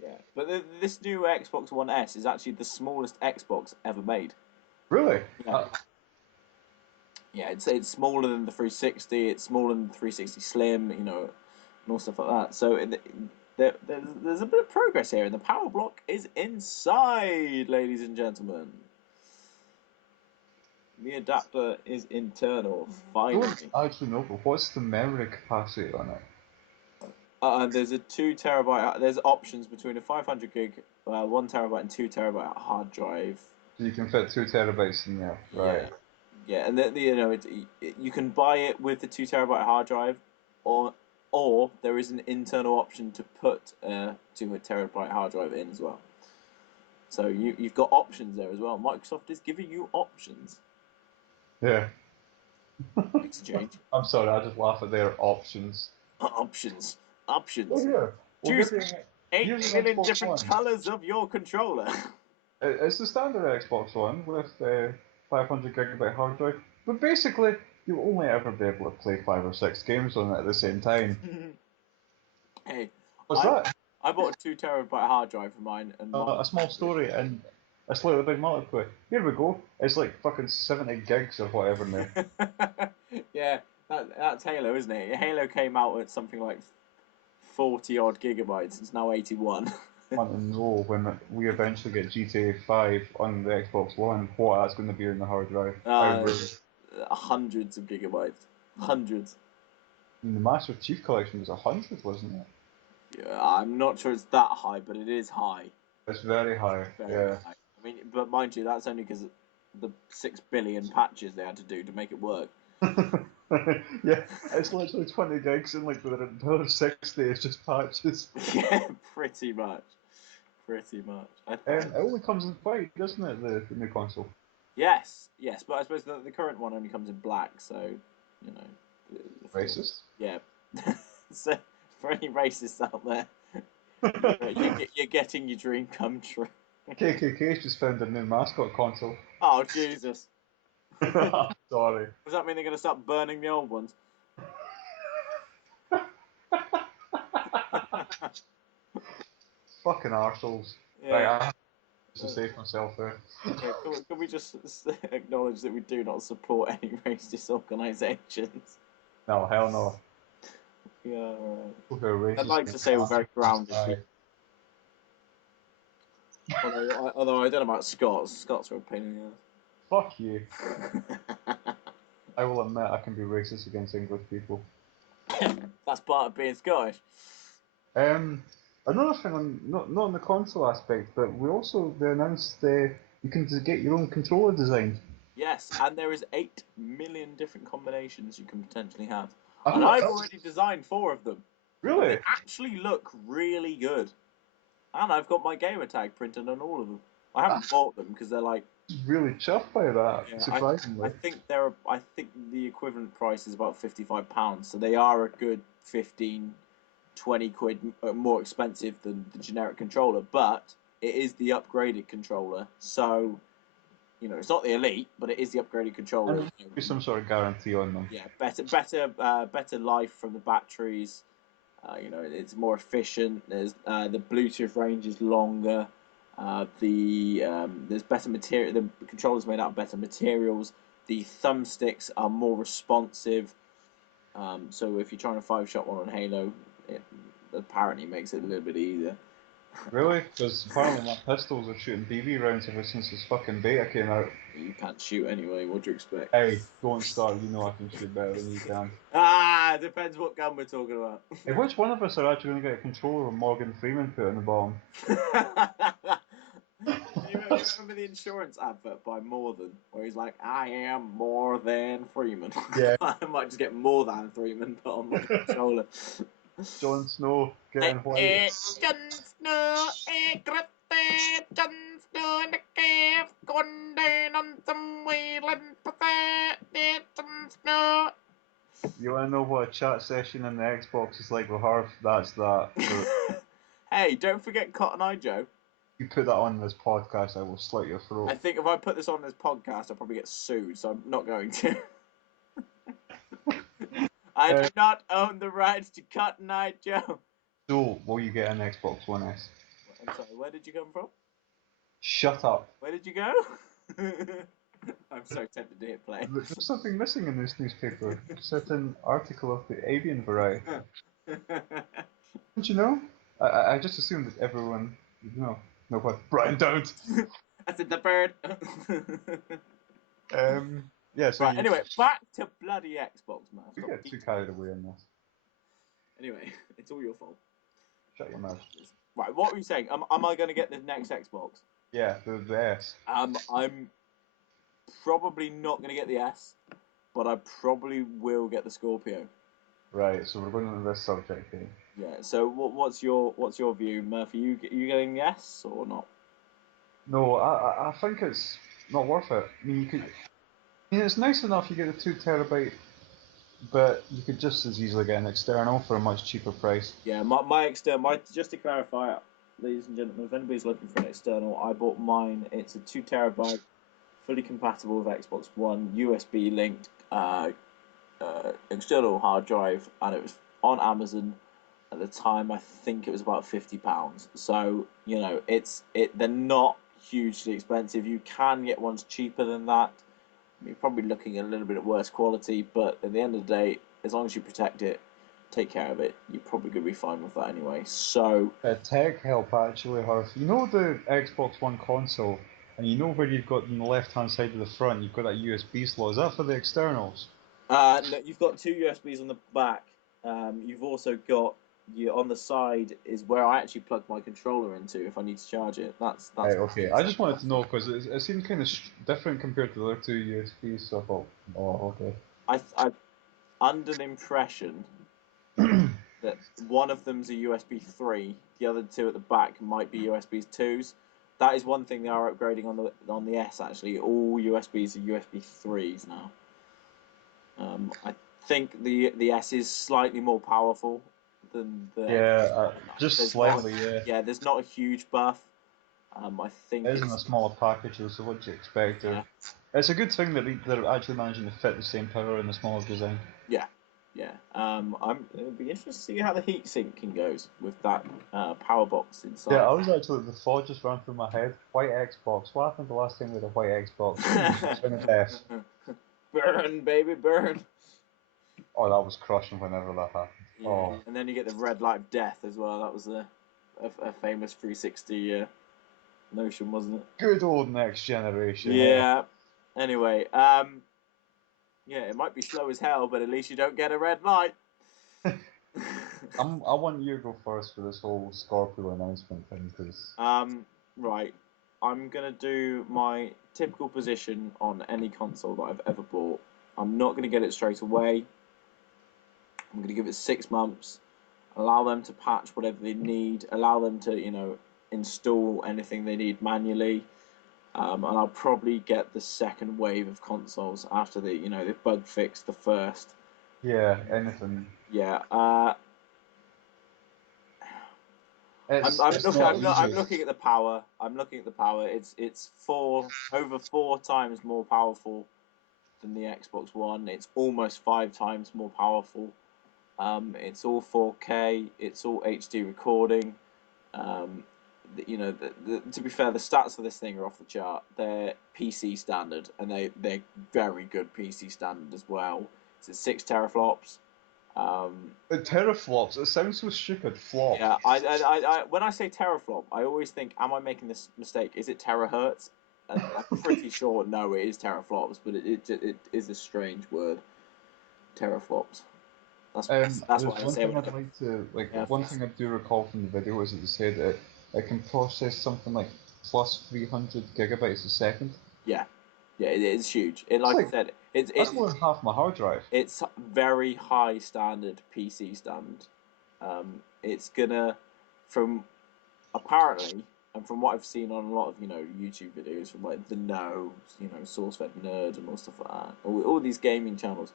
yeah, but this new Xbox One S is actually the smallest Xbox ever made. Really? Yeah, yeah, it's smaller than the 360. It's smaller than the 360 Slim. You know, and all stuff like that. So there's a bit of progress here, and the power block is inside, ladies and gentlemen. The adapter is internal, I don't finally. actually know, but what's the memory capacity on it? There's a 2 terabyte. There's options between a 500 gig, 1 terabyte, and 2 terabyte hard drive. So you can fit 2 terabytes in there, Yeah, right? yeah, and you know you can buy it with the 2 terabyte hard drive, or there is an internal option to put 2 terabyte hard drive in as well. So you've got options there as well. Microsoft is giving you options. Yeah. Exchange I'm sorry, I just laugh at their options. options, Oh options. yeah, we'll Choose give you. eight Here's an million Xbox different One. colors of your controller. It's the standard Xbox One with 500 gigabyte hard drive, but basically you'll only ever be able to play 5 or 6 games on it at the same time. Hey, What's I that? I bought a 2 terabyte hard drive for mine, and A mine. small story and a slightly big multiplayer. Here we go. It's like fucking 70 gigs or whatever now. Yeah, that's Halo, isn't it? Halo came out at something like 40 odd gigabytes. It's now 81. I want to know when we eventually get GTA 5 on the Xbox One, what that's going to be in the hard drive. I uh, really. Hundreds of gigabytes, hundreds. The Master Chief Collection was 100, wasn't it? Yeah, I'm not sure it's that high, but it is high, It's very high, very yeah. high. I mean, but mind you, that's only because the 6 billion patches they had to do to make it work. Yeah, it's literally 20 gigs and like the other 60 is just patches. Yeah, pretty much, pretty much. It only comes in white, doesn't it, the new console? Yes, yes, but I suppose the current one only comes in black, so you know, Racist. yeah. So for any racists out there, you're getting your dream come true. KKK's just found a new mascot console. Oh Jesus! Sorry. Does that mean they're going to start burning the old ones? Fucking arseholes. Right, Yeah. I have to save myself there. Yeah, can we just acknowledge that we do not support any racist organisations? No, hell no. Yeah, right. Look how racist I'd like to say we're very grounded Aye. people. Although I don't know about Scots. Scots are a pain in the Fuck you. ass. I will admit I can be racist against English people. That's part of being Scottish. Um, Another thing on not on the console aspect, but we also they announced you can get your own controller design. Yes, and there is 8 million different combinations you can potentially have. I'm And not I've already designed 4 of them. And they really actually look really good. And I've got my gamer tag printed on all of them. I haven't bought them because they're like, really chuffed by that. yeah, I Surprisingly, think I think the equivalent price is about £55. So they are a good 15, 20 quid more expensive than the generic controller, but it is the upgraded controller. So, you know, it's not the elite, but it is the upgraded controller. and there'll be some sort of guarantee on them. Yeah, better life from the batteries. You know, it's more efficient. There's the Bluetooth range is longer. There's better material. The controller's made out of better materials. the thumbsticks are more responsive. So if you're trying to 5-shot one on Halo, it apparently makes it a little bit easier. Really? Because apparently my pistols are shooting BB rounds ever since this fucking beta came out. You can't shoot anyway. What do you expect? Hey, don't start. You know I can shoot better than you can. Depends what gun we're talking about. Hey, which one of us are actually going to get a controller with Morgan Freeman put in the bottom? You remember the insurance advert by More Than, where he's like, "I am more than Freeman." Yeah. I might just get more than Freeman put on my controller. Jon Snow getting white. Jon Snow, Jon Snow in the cave, going down on some whaling Jon Snow. You want to know what a chat session in the Xbox is like with Harv? That's that. So Hey, don't forget Cotton Eye Joe. you put that on this podcast, I will slit your I throat. think if I put this on this podcast, I'll probably get sued, so I'm not going to. I do not own the rights to Cotton Eye Joe. So, will you get an Xbox One S? I'm sorry, where did you come from? Shut up. Where did you go? I'm so tempted to hit play. There's something missing in this newspaper. A certain article of the avian variety. Don't you know? I just assumed that everyone would know. No, what? Brian, don't! I said the bird. Yeah, so Right, you anyway, back to bloody Xbox, man. you Stop get too eating. carried away in this. Anyway, it's all your fault. Shut your mouth. Right, what were you saying? Am I going to get the next Xbox? Yeah, the S. I'm probably not going to get the S, but I probably will get the Scorpio. Right, so we're going into this subject here. Yeah. So what's your view, Murphy? You getting the S or not? No, I think it's not worth it. I mean, it's nice enough you get a 2 terabyte, but you could just as easily get an external for a much cheaper price. Yeah, my external. Just to clarify, ladies and gentlemen, if anybody's looking for an external, I bought mine. It's a 2 terabyte, fully compatible with Xbox One, USB linked external hard drive, and it was on Amazon at the time. I think it was about £50. So they're not hugely expensive. You can get ones cheaper than that. You're probably looking at a little bit worse quality, but at the end of the day, as long as you protect it, take care of it, you're probably going to be fine with that anyway. So Tech help actually, Harv. You know the Xbox One console, and you know where you've got on the left-hand side of the front, you've got that USB slot. Is that for the externals? no, you've got 2 USBs on the back. You've also got on the side is where I actually plug my controller into if I need to charge it. That's Right, okay. I just wanted to know because it seemed kind of different compared to the other 2 USBs. So I thought, oh, okay. I'm under the impression that one of them's a USB 3, the other 2 at the back might be USB 2s. That is one thing they are upgrading on the S actually. All USBs are USB 3s now. I think the S is slightly more powerful than the Yeah, just there's slightly, not, yeah. yeah, there's not a huge buff. I think It is in a it's smaller package, though, so what do you expect? yeah, It's a good thing that they're actually managing to fit the same power in the smaller design. yeah, yeah. It'll be interesting to see how the heat sinking goes with that power box inside. Yeah, I was actually, the thought just ran through my head. White Xbox. What happened the last time with a white Xbox? Spin of death. Burn, baby, burn. Oh, that was crushing whenever that happened. Yeah, Oh. and then you get the red light of death as well. That was a famous 360 notion, wasn't it? Good old next generation. Yeah. Anyway, yeah, it might be slow as hell, but at least you don't get a red light. I want you to go first for this whole Scorpio announcement thing, because Right. I'm gonna do my typical position on any console that I've ever bought. I'm not gonna get it straight away. I'm gonna give it 6 months, allow them to patch whatever they need, allow them to, install anything they need manually, and I'll probably get the second wave of consoles after they've bug fixed the first. yeah, anything. Yeah. It's I'm looking at the power. I'm looking at the power. It's over 4 times more powerful than the Xbox One. It's almost 5 times more powerful. It's all 4K. It's all HD recording. to be fair, the stats for this thing are off the chart. They're PC standard, and they're very good PC standard as well. It's at 6 teraflops. Teraflops. It sounds so stupid. Flop. Yeah, I when I say teraflop, I always think, am I making this mistake? Is it terahertz? And I'm pretty sure no, it is teraflops, but it is a strange word. Teraflops. That's There's what I one say. thing I'd like to Yeah, one thing I do recall from the video is that they said that it can process something like plus 300 gigabytes a second. yeah, it is huge. It's Like I like said, that's more than half my hard drive. it's very high standard PC standard. It's gonna, from apparently, and from what I've seen on a lot of YouTube videos from like the No, SourceFed Nerd and all stuff like that, all these gaming channels,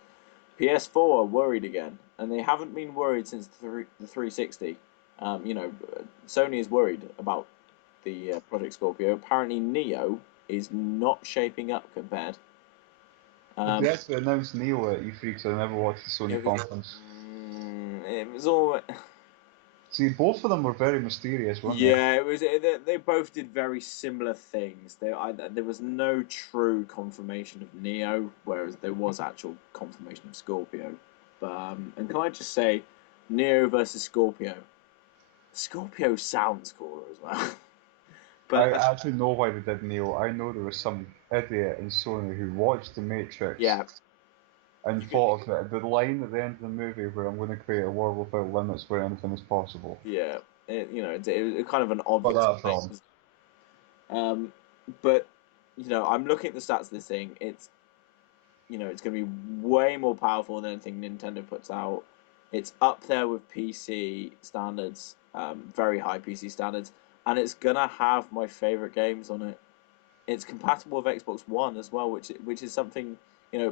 PS4 are worried again, and they haven't been worried since the 360. Sony is worried about the Project Scorpio. Apparently, Neo is not shaping up compared. They actually announced Neo at E3 because I never watched the Sony conference. It was all. See, both of them were very mysterious, weren't they? Yeah, it was. They both did very similar things. There was no true confirmation of Neo, whereas there was actual confirmation of Scorpio. But and can I just say, Neo versus Scorpio. Scorpio sounds cooler as well. But I actually know why they did Neo. I know there was some idiot in Sony who watched The Matrix yeah, and thought of the line at the end of the movie where I'm going to create a world without limits where anything is possible. yeah, it was kind of an But obvious. that's wrong. But I'm looking at the stats of this thing. It's it's going to be way more powerful than anything Nintendo puts out. It's up there with PC standards, very high PC standards, and it's gonna have my favorite games on it. It's compatible with Xbox One as well, which is something,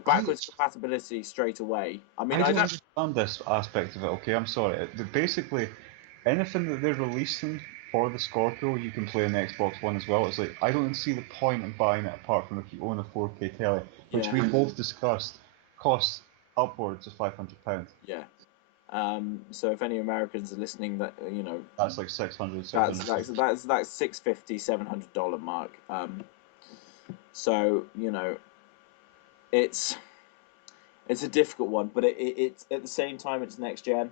backwards compatibility straight away. I mean, I I don't don't. understand this aspect of it, okay? I'm sorry. Basically, anything that they're releasing for the Scorpio, you can play on the Xbox One as well. It's like, I don't see the point in buying it apart from if you own a 4K telly, which Yeah, we both discussed costs upwards of £500. yeah. So if any Americans are listening, that That's like 600, that's $650, $700 mark. So it's a difficult one, but it's at the same time it's next gen.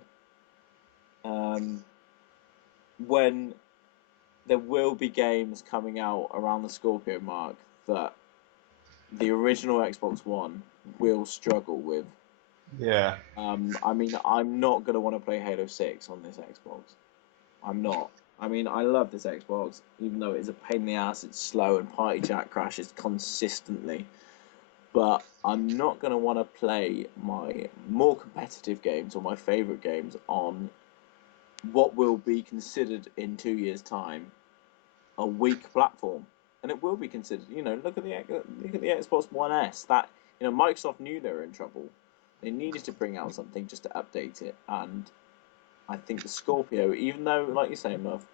When there will be games coming out around the Scorpio mark that the original Xbox One will struggle with. Yeah. I mean, I'm not gonna want to play Halo 6 on this Xbox. I'm not. I mean, I love this Xbox, even though it's a pain in the ass. It's slow and party chat crashes consistently. But I'm not going to want to play my more competitive games or my favourite games on what will be considered in 2 years' time a weak platform, and it will be considered. Look at the Xbox One S. That Microsoft knew they were in trouble. They needed to bring out something just to update it, and I think the Scorpio, even though, like you say, Muff,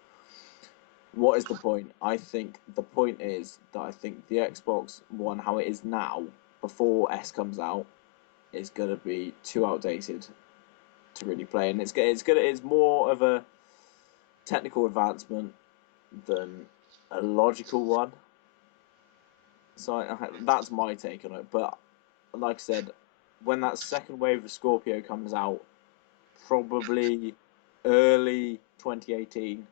what is the point? I think the point is that I think the Xbox One, how it is now, before S comes out, is going to be too outdated to really play, and it's more of a technical advancement than a logical one. So that's my take on it. But like I said, when that second wave of Scorpio comes out, probably early 2018,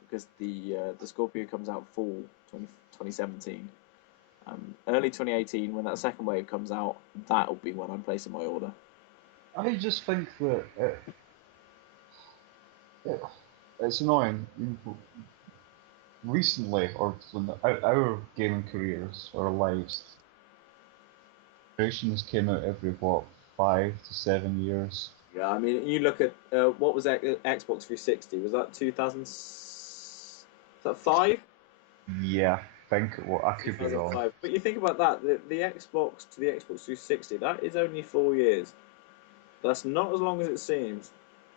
because the Scorpio comes out fall 2017. Early 2018, when that second wave comes out, that'll be when I'm placing my order. I just think that it's annoying. Recently, or when our gaming careers or lives, generations came out every, what, 5 to 7 years? Yeah, I mean, you look at what was Xbox 360? Was that 2000? Was that 5? Yeah, I think I could be wrong. 2005. But you think about that, the Xbox to the Xbox 360, that is only 4 years. That's not as long as it seems.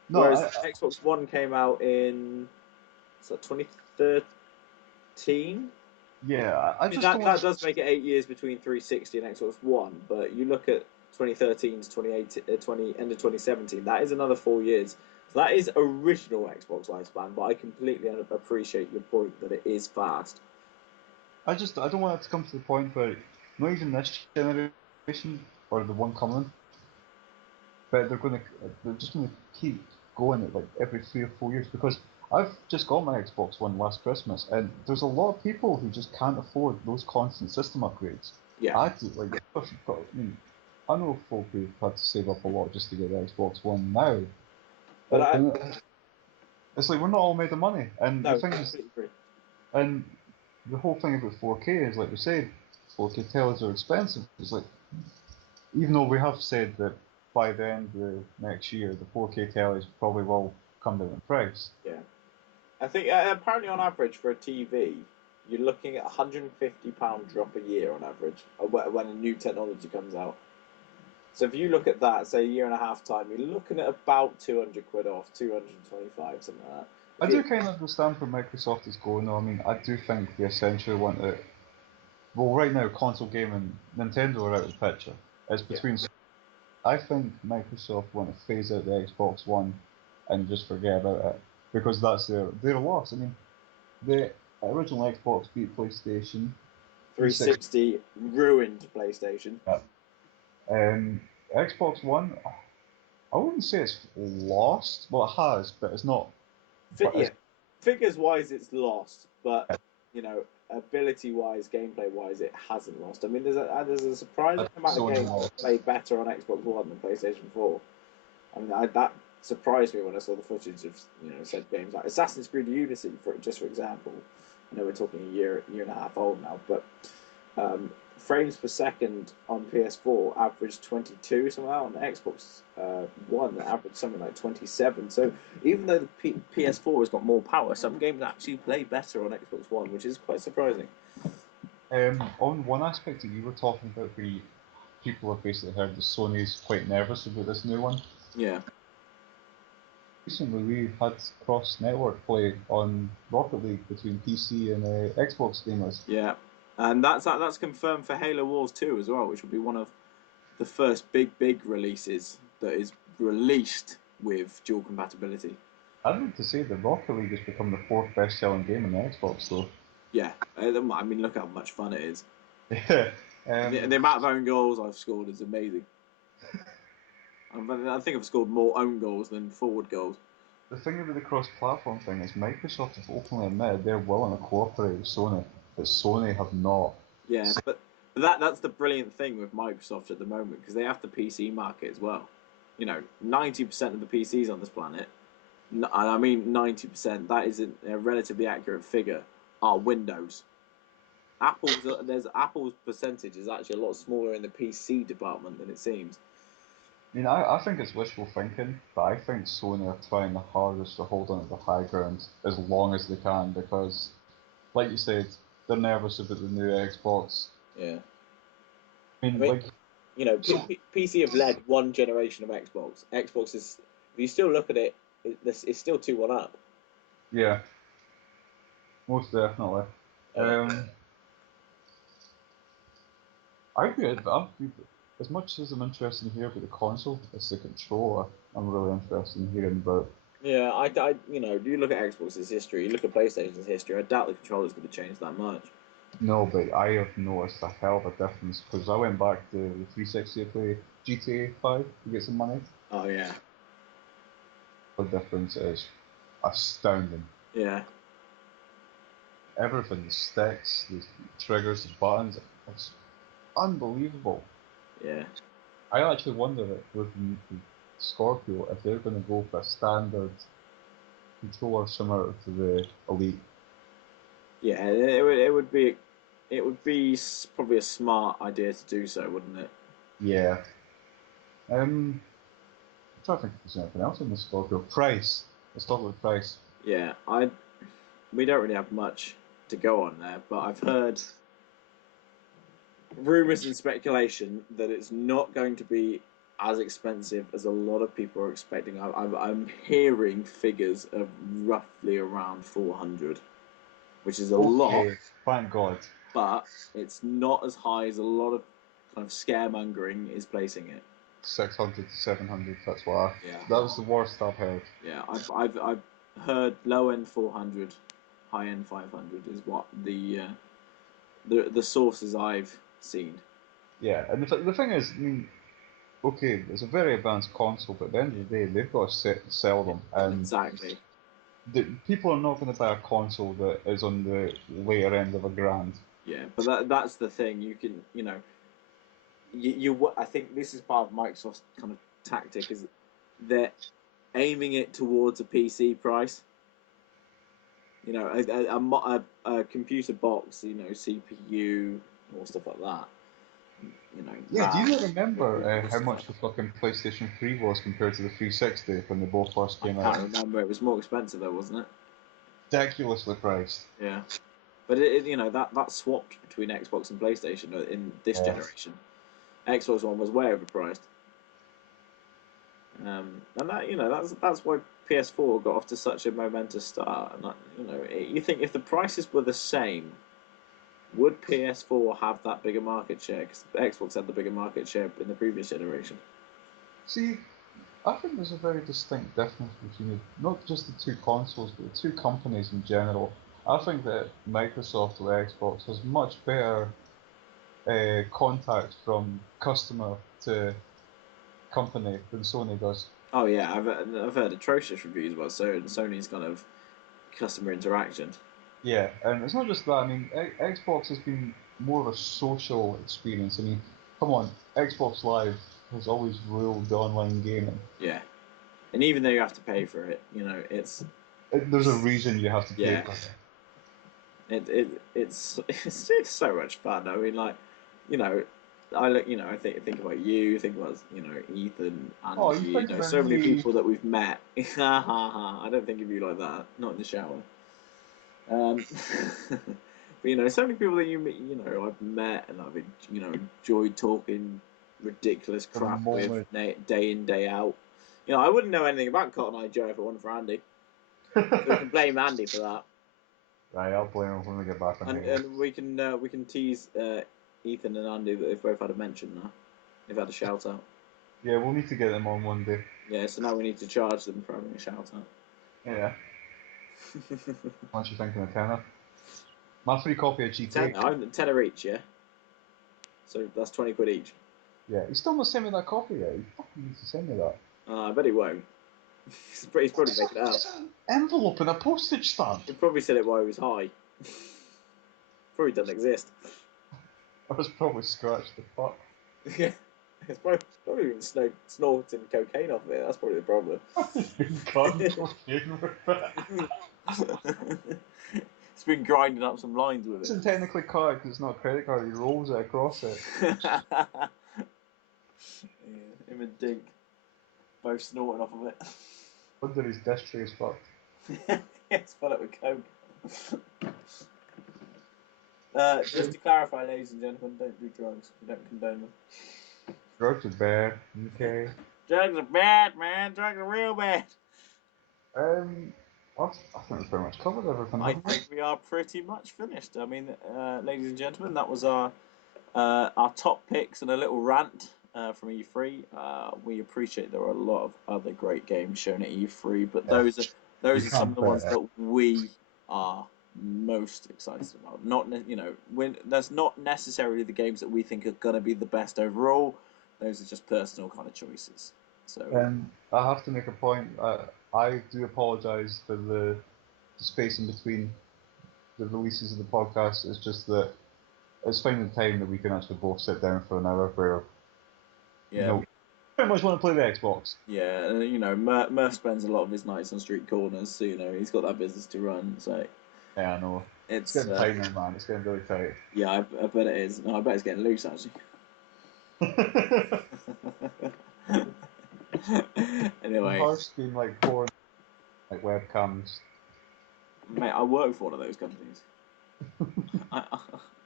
No, Whereas Xbox One came out in 2013. Yeah, I I mean, just that don't. does make it 8 years between 360 and Xbox One. But you look at 2013 to 2018, 20 end of 2017. That is another 4 years. So that is original Xbox lifespan, but I completely appreciate your point that it is fast. I don't want it to come to the point where not even this generation or the one coming, but they're just gonna keep going at like every 3 or 4 years because I've just got my Xbox One last Christmas, and there's a lot of people who just can't afford those constant system upgrades. Yeah. I do, like, I mean, I know folk who've had to save up a lot just to get the Xbox One now. But It's like we're not all made of money, and no, the thing is, agree. and the whole thing about 4K is like we said, 4K tellies are expensive. It's like even though we have said that by the end of the next year, the 4K tellies probably will come down in price. Yeah. I think apparently on average for a TV, you're looking at £150 drop a year on average when a new technology comes out. So if you look at that, say a year and a half time, you're looking at about 200 quid off, 225, something like that. I do kind of understand where Microsoft is going though. I mean, I do think they essentially want to. Well, right now, console gaming, Nintendo are out of the picture. It's between. Yeah. I think Microsoft want to phase out the Xbox One and just forget about it because that's their loss. I mean, the original Xbox beat PlayStation. 360 ruined PlayStation. Yeah. Xbox One, I wouldn't say it's lost. Well, it has, but it's not. Yeah, figures wise, it's lost, but you know, ability wise, gameplay wise, it hasn't lost. I mean, there's a surprising amount of games that play better on Xbox One than PlayStation 4. I mean, that surprised me when I saw the footage of said games like Assassin's Creed Unity, for example. I know we're talking a year and a half old now, but frames per second on PS4 averaged 22 somehow. On Xbox One, that averaged something like 27. So even though the PS4 has got more power, some games actually play better on Xbox One, which is quite surprising. On one aspect that you were talking about, where people have basically heard that Sony's quite nervous about this new one. Yeah. Recently, we had cross-network play on Rocket League between PC and Xbox gamers. Yeah, and that's confirmed for Halo Wars 2 as well, which will be one of the first big releases that is released with dual compatibility. I'd like to say that Rocket League has become the 4th best-selling game on the Xbox, though. Yeah, I mean, look how much fun it is. Yeah. The amount of own goals I've scored is amazing. I think I've scored more own goals than forward goals. The thing about the cross-platform thing is Microsoft have openly admitted they're willing to cooperate with Sony, but Sony have not. Yeah, but that's the brilliant thing with Microsoft at the moment, because they have the PC market as well. 90% of the PCs on this planet, and I mean 90%, that is a relatively accurate figure, are Windows. Apple's percentage is actually a lot smaller in the PC department than it seems. I mean, I think it's wishful thinking, but I think Sony are trying the hardest to hold on to the high ground as long as they can because, like you said, they're nervous about the new Xbox. Yeah. I mean PC have led one generation of Xbox. Xbox is, if you still look at it, it's still 2-1 up. Yeah. Most definitely. I'd be as much as I'm interested in hearing about the console, it's the controller I'm really interested in hearing about. Yeah, you look at Xbox's history, you look at PlayStation's history, I doubt the controller's going to change that much. No, but I have noticed a hell of a difference because I went back to the 360 to play GTA 5 to get some money. Oh, yeah. The difference is astounding. Yeah. Everything, the sticks, the triggers, the buttons, it's unbelievable. Yeah. I actually wonder if with the Scorpio, if they're going to go for a standard controller similar to the Elite. Yeah, it would be probably a smart idea to do so, wouldn't it? Yeah. I'm trying to think if there's anything else in the Scorpio. Price. Let's talk about price. Yeah, we don't really have much to go on there, but I've heard rumors and speculation that it's not going to be as expensive as a lot of people are expecting. I'm hearing figures of roughly around 400, which is a lot. Thank God. But it's not as high as a lot of kind of scaremongering is placing it. 600 to 700. That's what Yeah. that was the worst I've heard. Yeah, I've heard low end 400, high end 500 is what the sources I've seen. Yeah, and the thing is, I mean, okay, it's a very advanced console, but at the end of the day, they've got to sell them, and Exactly. people are not going to buy a console that is on the later end of $1,000. Yeah, but that's the thing. You can, I think this is part of Microsoft's kind of tactic is they're aiming it towards a PC price. You know, a computer box, CPU or stuff like that. Yeah, do you not remember how much the fucking PlayStation 3 was compared to the 360 when they both first came out? I can't remember. It was more expensive though, wasn't it? Ridiculously priced. Yeah, but that swapped between Xbox and PlayStation in this generation. Xbox One was way overpriced, and that's why PS4 got off to such a momentous start. And you think if the prices were the same, would PS4 have that bigger market share? Because Xbox had the bigger market share in the previous generation. See, I think there's a very distinct difference between not just the two consoles, but the two companies in general. I think that Microsoft with Xbox has much better contact from customer to company than Sony does. Oh yeah, I've heard atrocious reviews about Sony's kind of customer interaction. Yeah, and it's not just that. I mean, Xbox has been more of a social experience. I mean, come on, Xbox Live has always ruled the online gaming. Yeah, and even though you have to pay for it, There's a reason you have to pay for it. It's so much fun. I mean, I think about you, think about Ethan, and Oh, you think about so many me? people that we've met. I don't think of you like that. Not in the shower. But so many people that I've met and I've enjoyed talking ridiculous crap with day in day out. I wouldn't know anything about Cotton Eye Joe if it wasn't for Andy. So we can blame Andy for that. Right, I'll blame him when we get back on And we can tease Ethan and Andy that they've both had a mention now. They've had a shout out. Yeah, we'll need to get them on one day. Yeah, so now we need to charge them for having a shout out. Yeah. What you thinking of tenner? My free copy of GTA. Tenner each, yeah. So that's 20 quid each. Yeah, he's still not sent me that copy yet. He fucking needs to send me that. I bet he won't. He's probably making it out. It's an envelope and a postage stamp. He probably said it while he was high. Probably doesn't exist. I was probably scratched the fuck. Yeah. It's probably been snorting cocaine off of it. That's probably the problem. It's been cutting cocaine with it. It's been grinding up some lines with it. It isn't technically card because it's not a credit card. He rolls it across it. Yeah, him and Dink both snorting off of it. Wonder his dish tray is fucked. It's full up with coke. Just to clarify, ladies and gentlemen, don't do drugs. We don't condone them. Drugs are bad. Okay. Drugs are bad, man. Drugs are real bad. I think we've pretty much covered everything. I think we are pretty much finished. I mean, ladies and gentlemen, that was our top picks and a little rant from E3. We appreciate there are a lot of other great games shown at E3, but those are some of the ones that we are most excited about. Not that's not necessarily the games that we think are going to be the best overall. Those are just personal kind of choices. So I have to make a point. I do apologise for the space in between the releases of the podcast. It's just that it's finding time that we can actually both sit down for an hour where pretty much want to play the Xbox. Yeah, Murph spends a lot of his nights on street corners, so he's got that business to run. So yeah, I know. It's getting tight now, man. It's getting really tight. Yeah, I bet it is. No, I bet it's getting loose actually. Anyway, Harsh been like porn, like webcams. Mate, I work for one of those companies.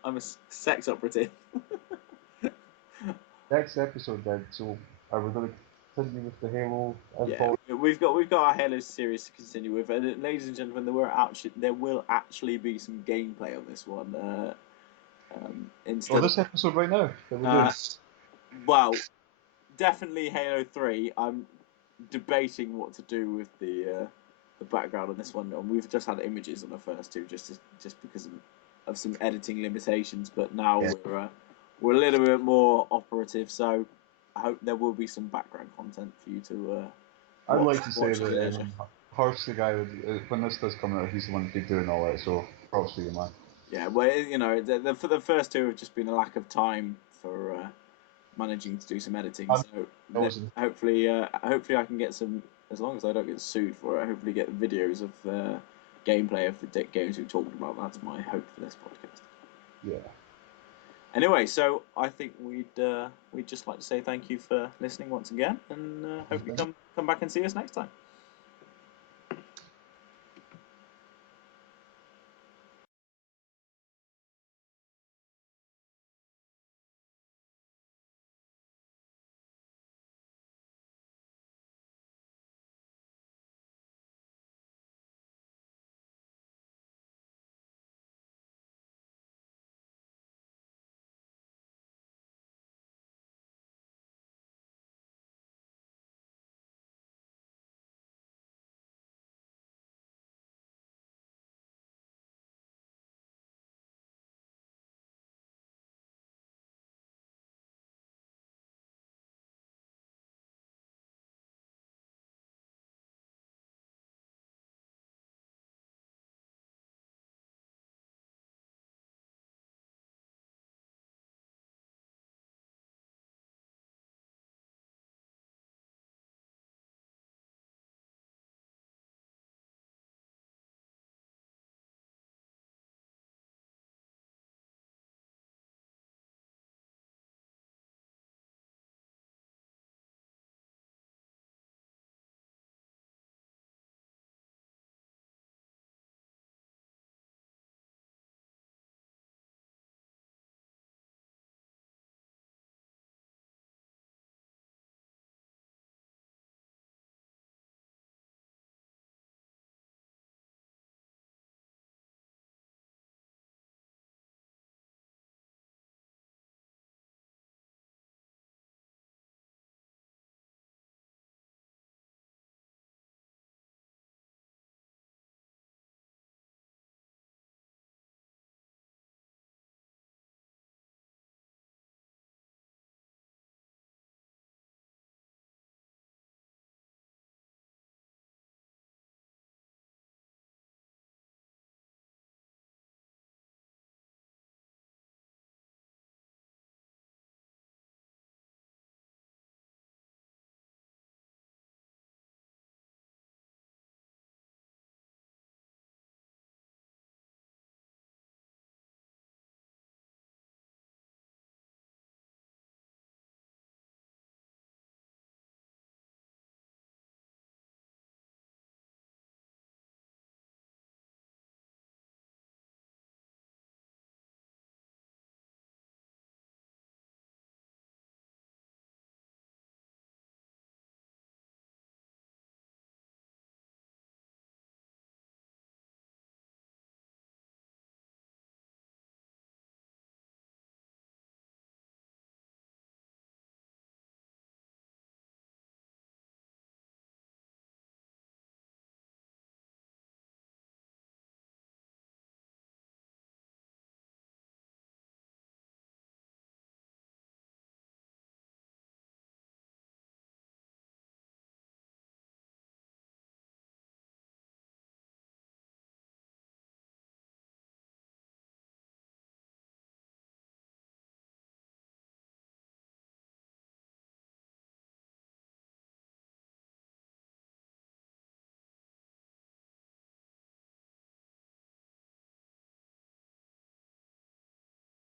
I'm a sex operative. Next episode then, so are we going to continue with the Halo? We've got our Halo series to continue with, and ladies and gentlemen, there will actually be some gameplay on this one. Instead this episode right now that we're of doing. well, definitely Halo 3. I'm debating what to do with the background on this one, and we've just had images on the first two just because of some editing limitations. But now we're a little bit more operative, so I hope there will be some background content for you to I'd like to say watch at your that leisure. Harsh, the guy, when this does come out, he's the one to be doing all that. So props to you, man. Yeah, well, you know, for the first two have just been a lack of time for managing to do some editing. So hopefully I can get some. As long as I don't get sued for it, hopefully get videos of gameplay of the games we've talked about. That's my hope for this podcast. Yeah. Anyway, so I think we'd just like to say thank you for listening once again, and hopefully come back and see us next time.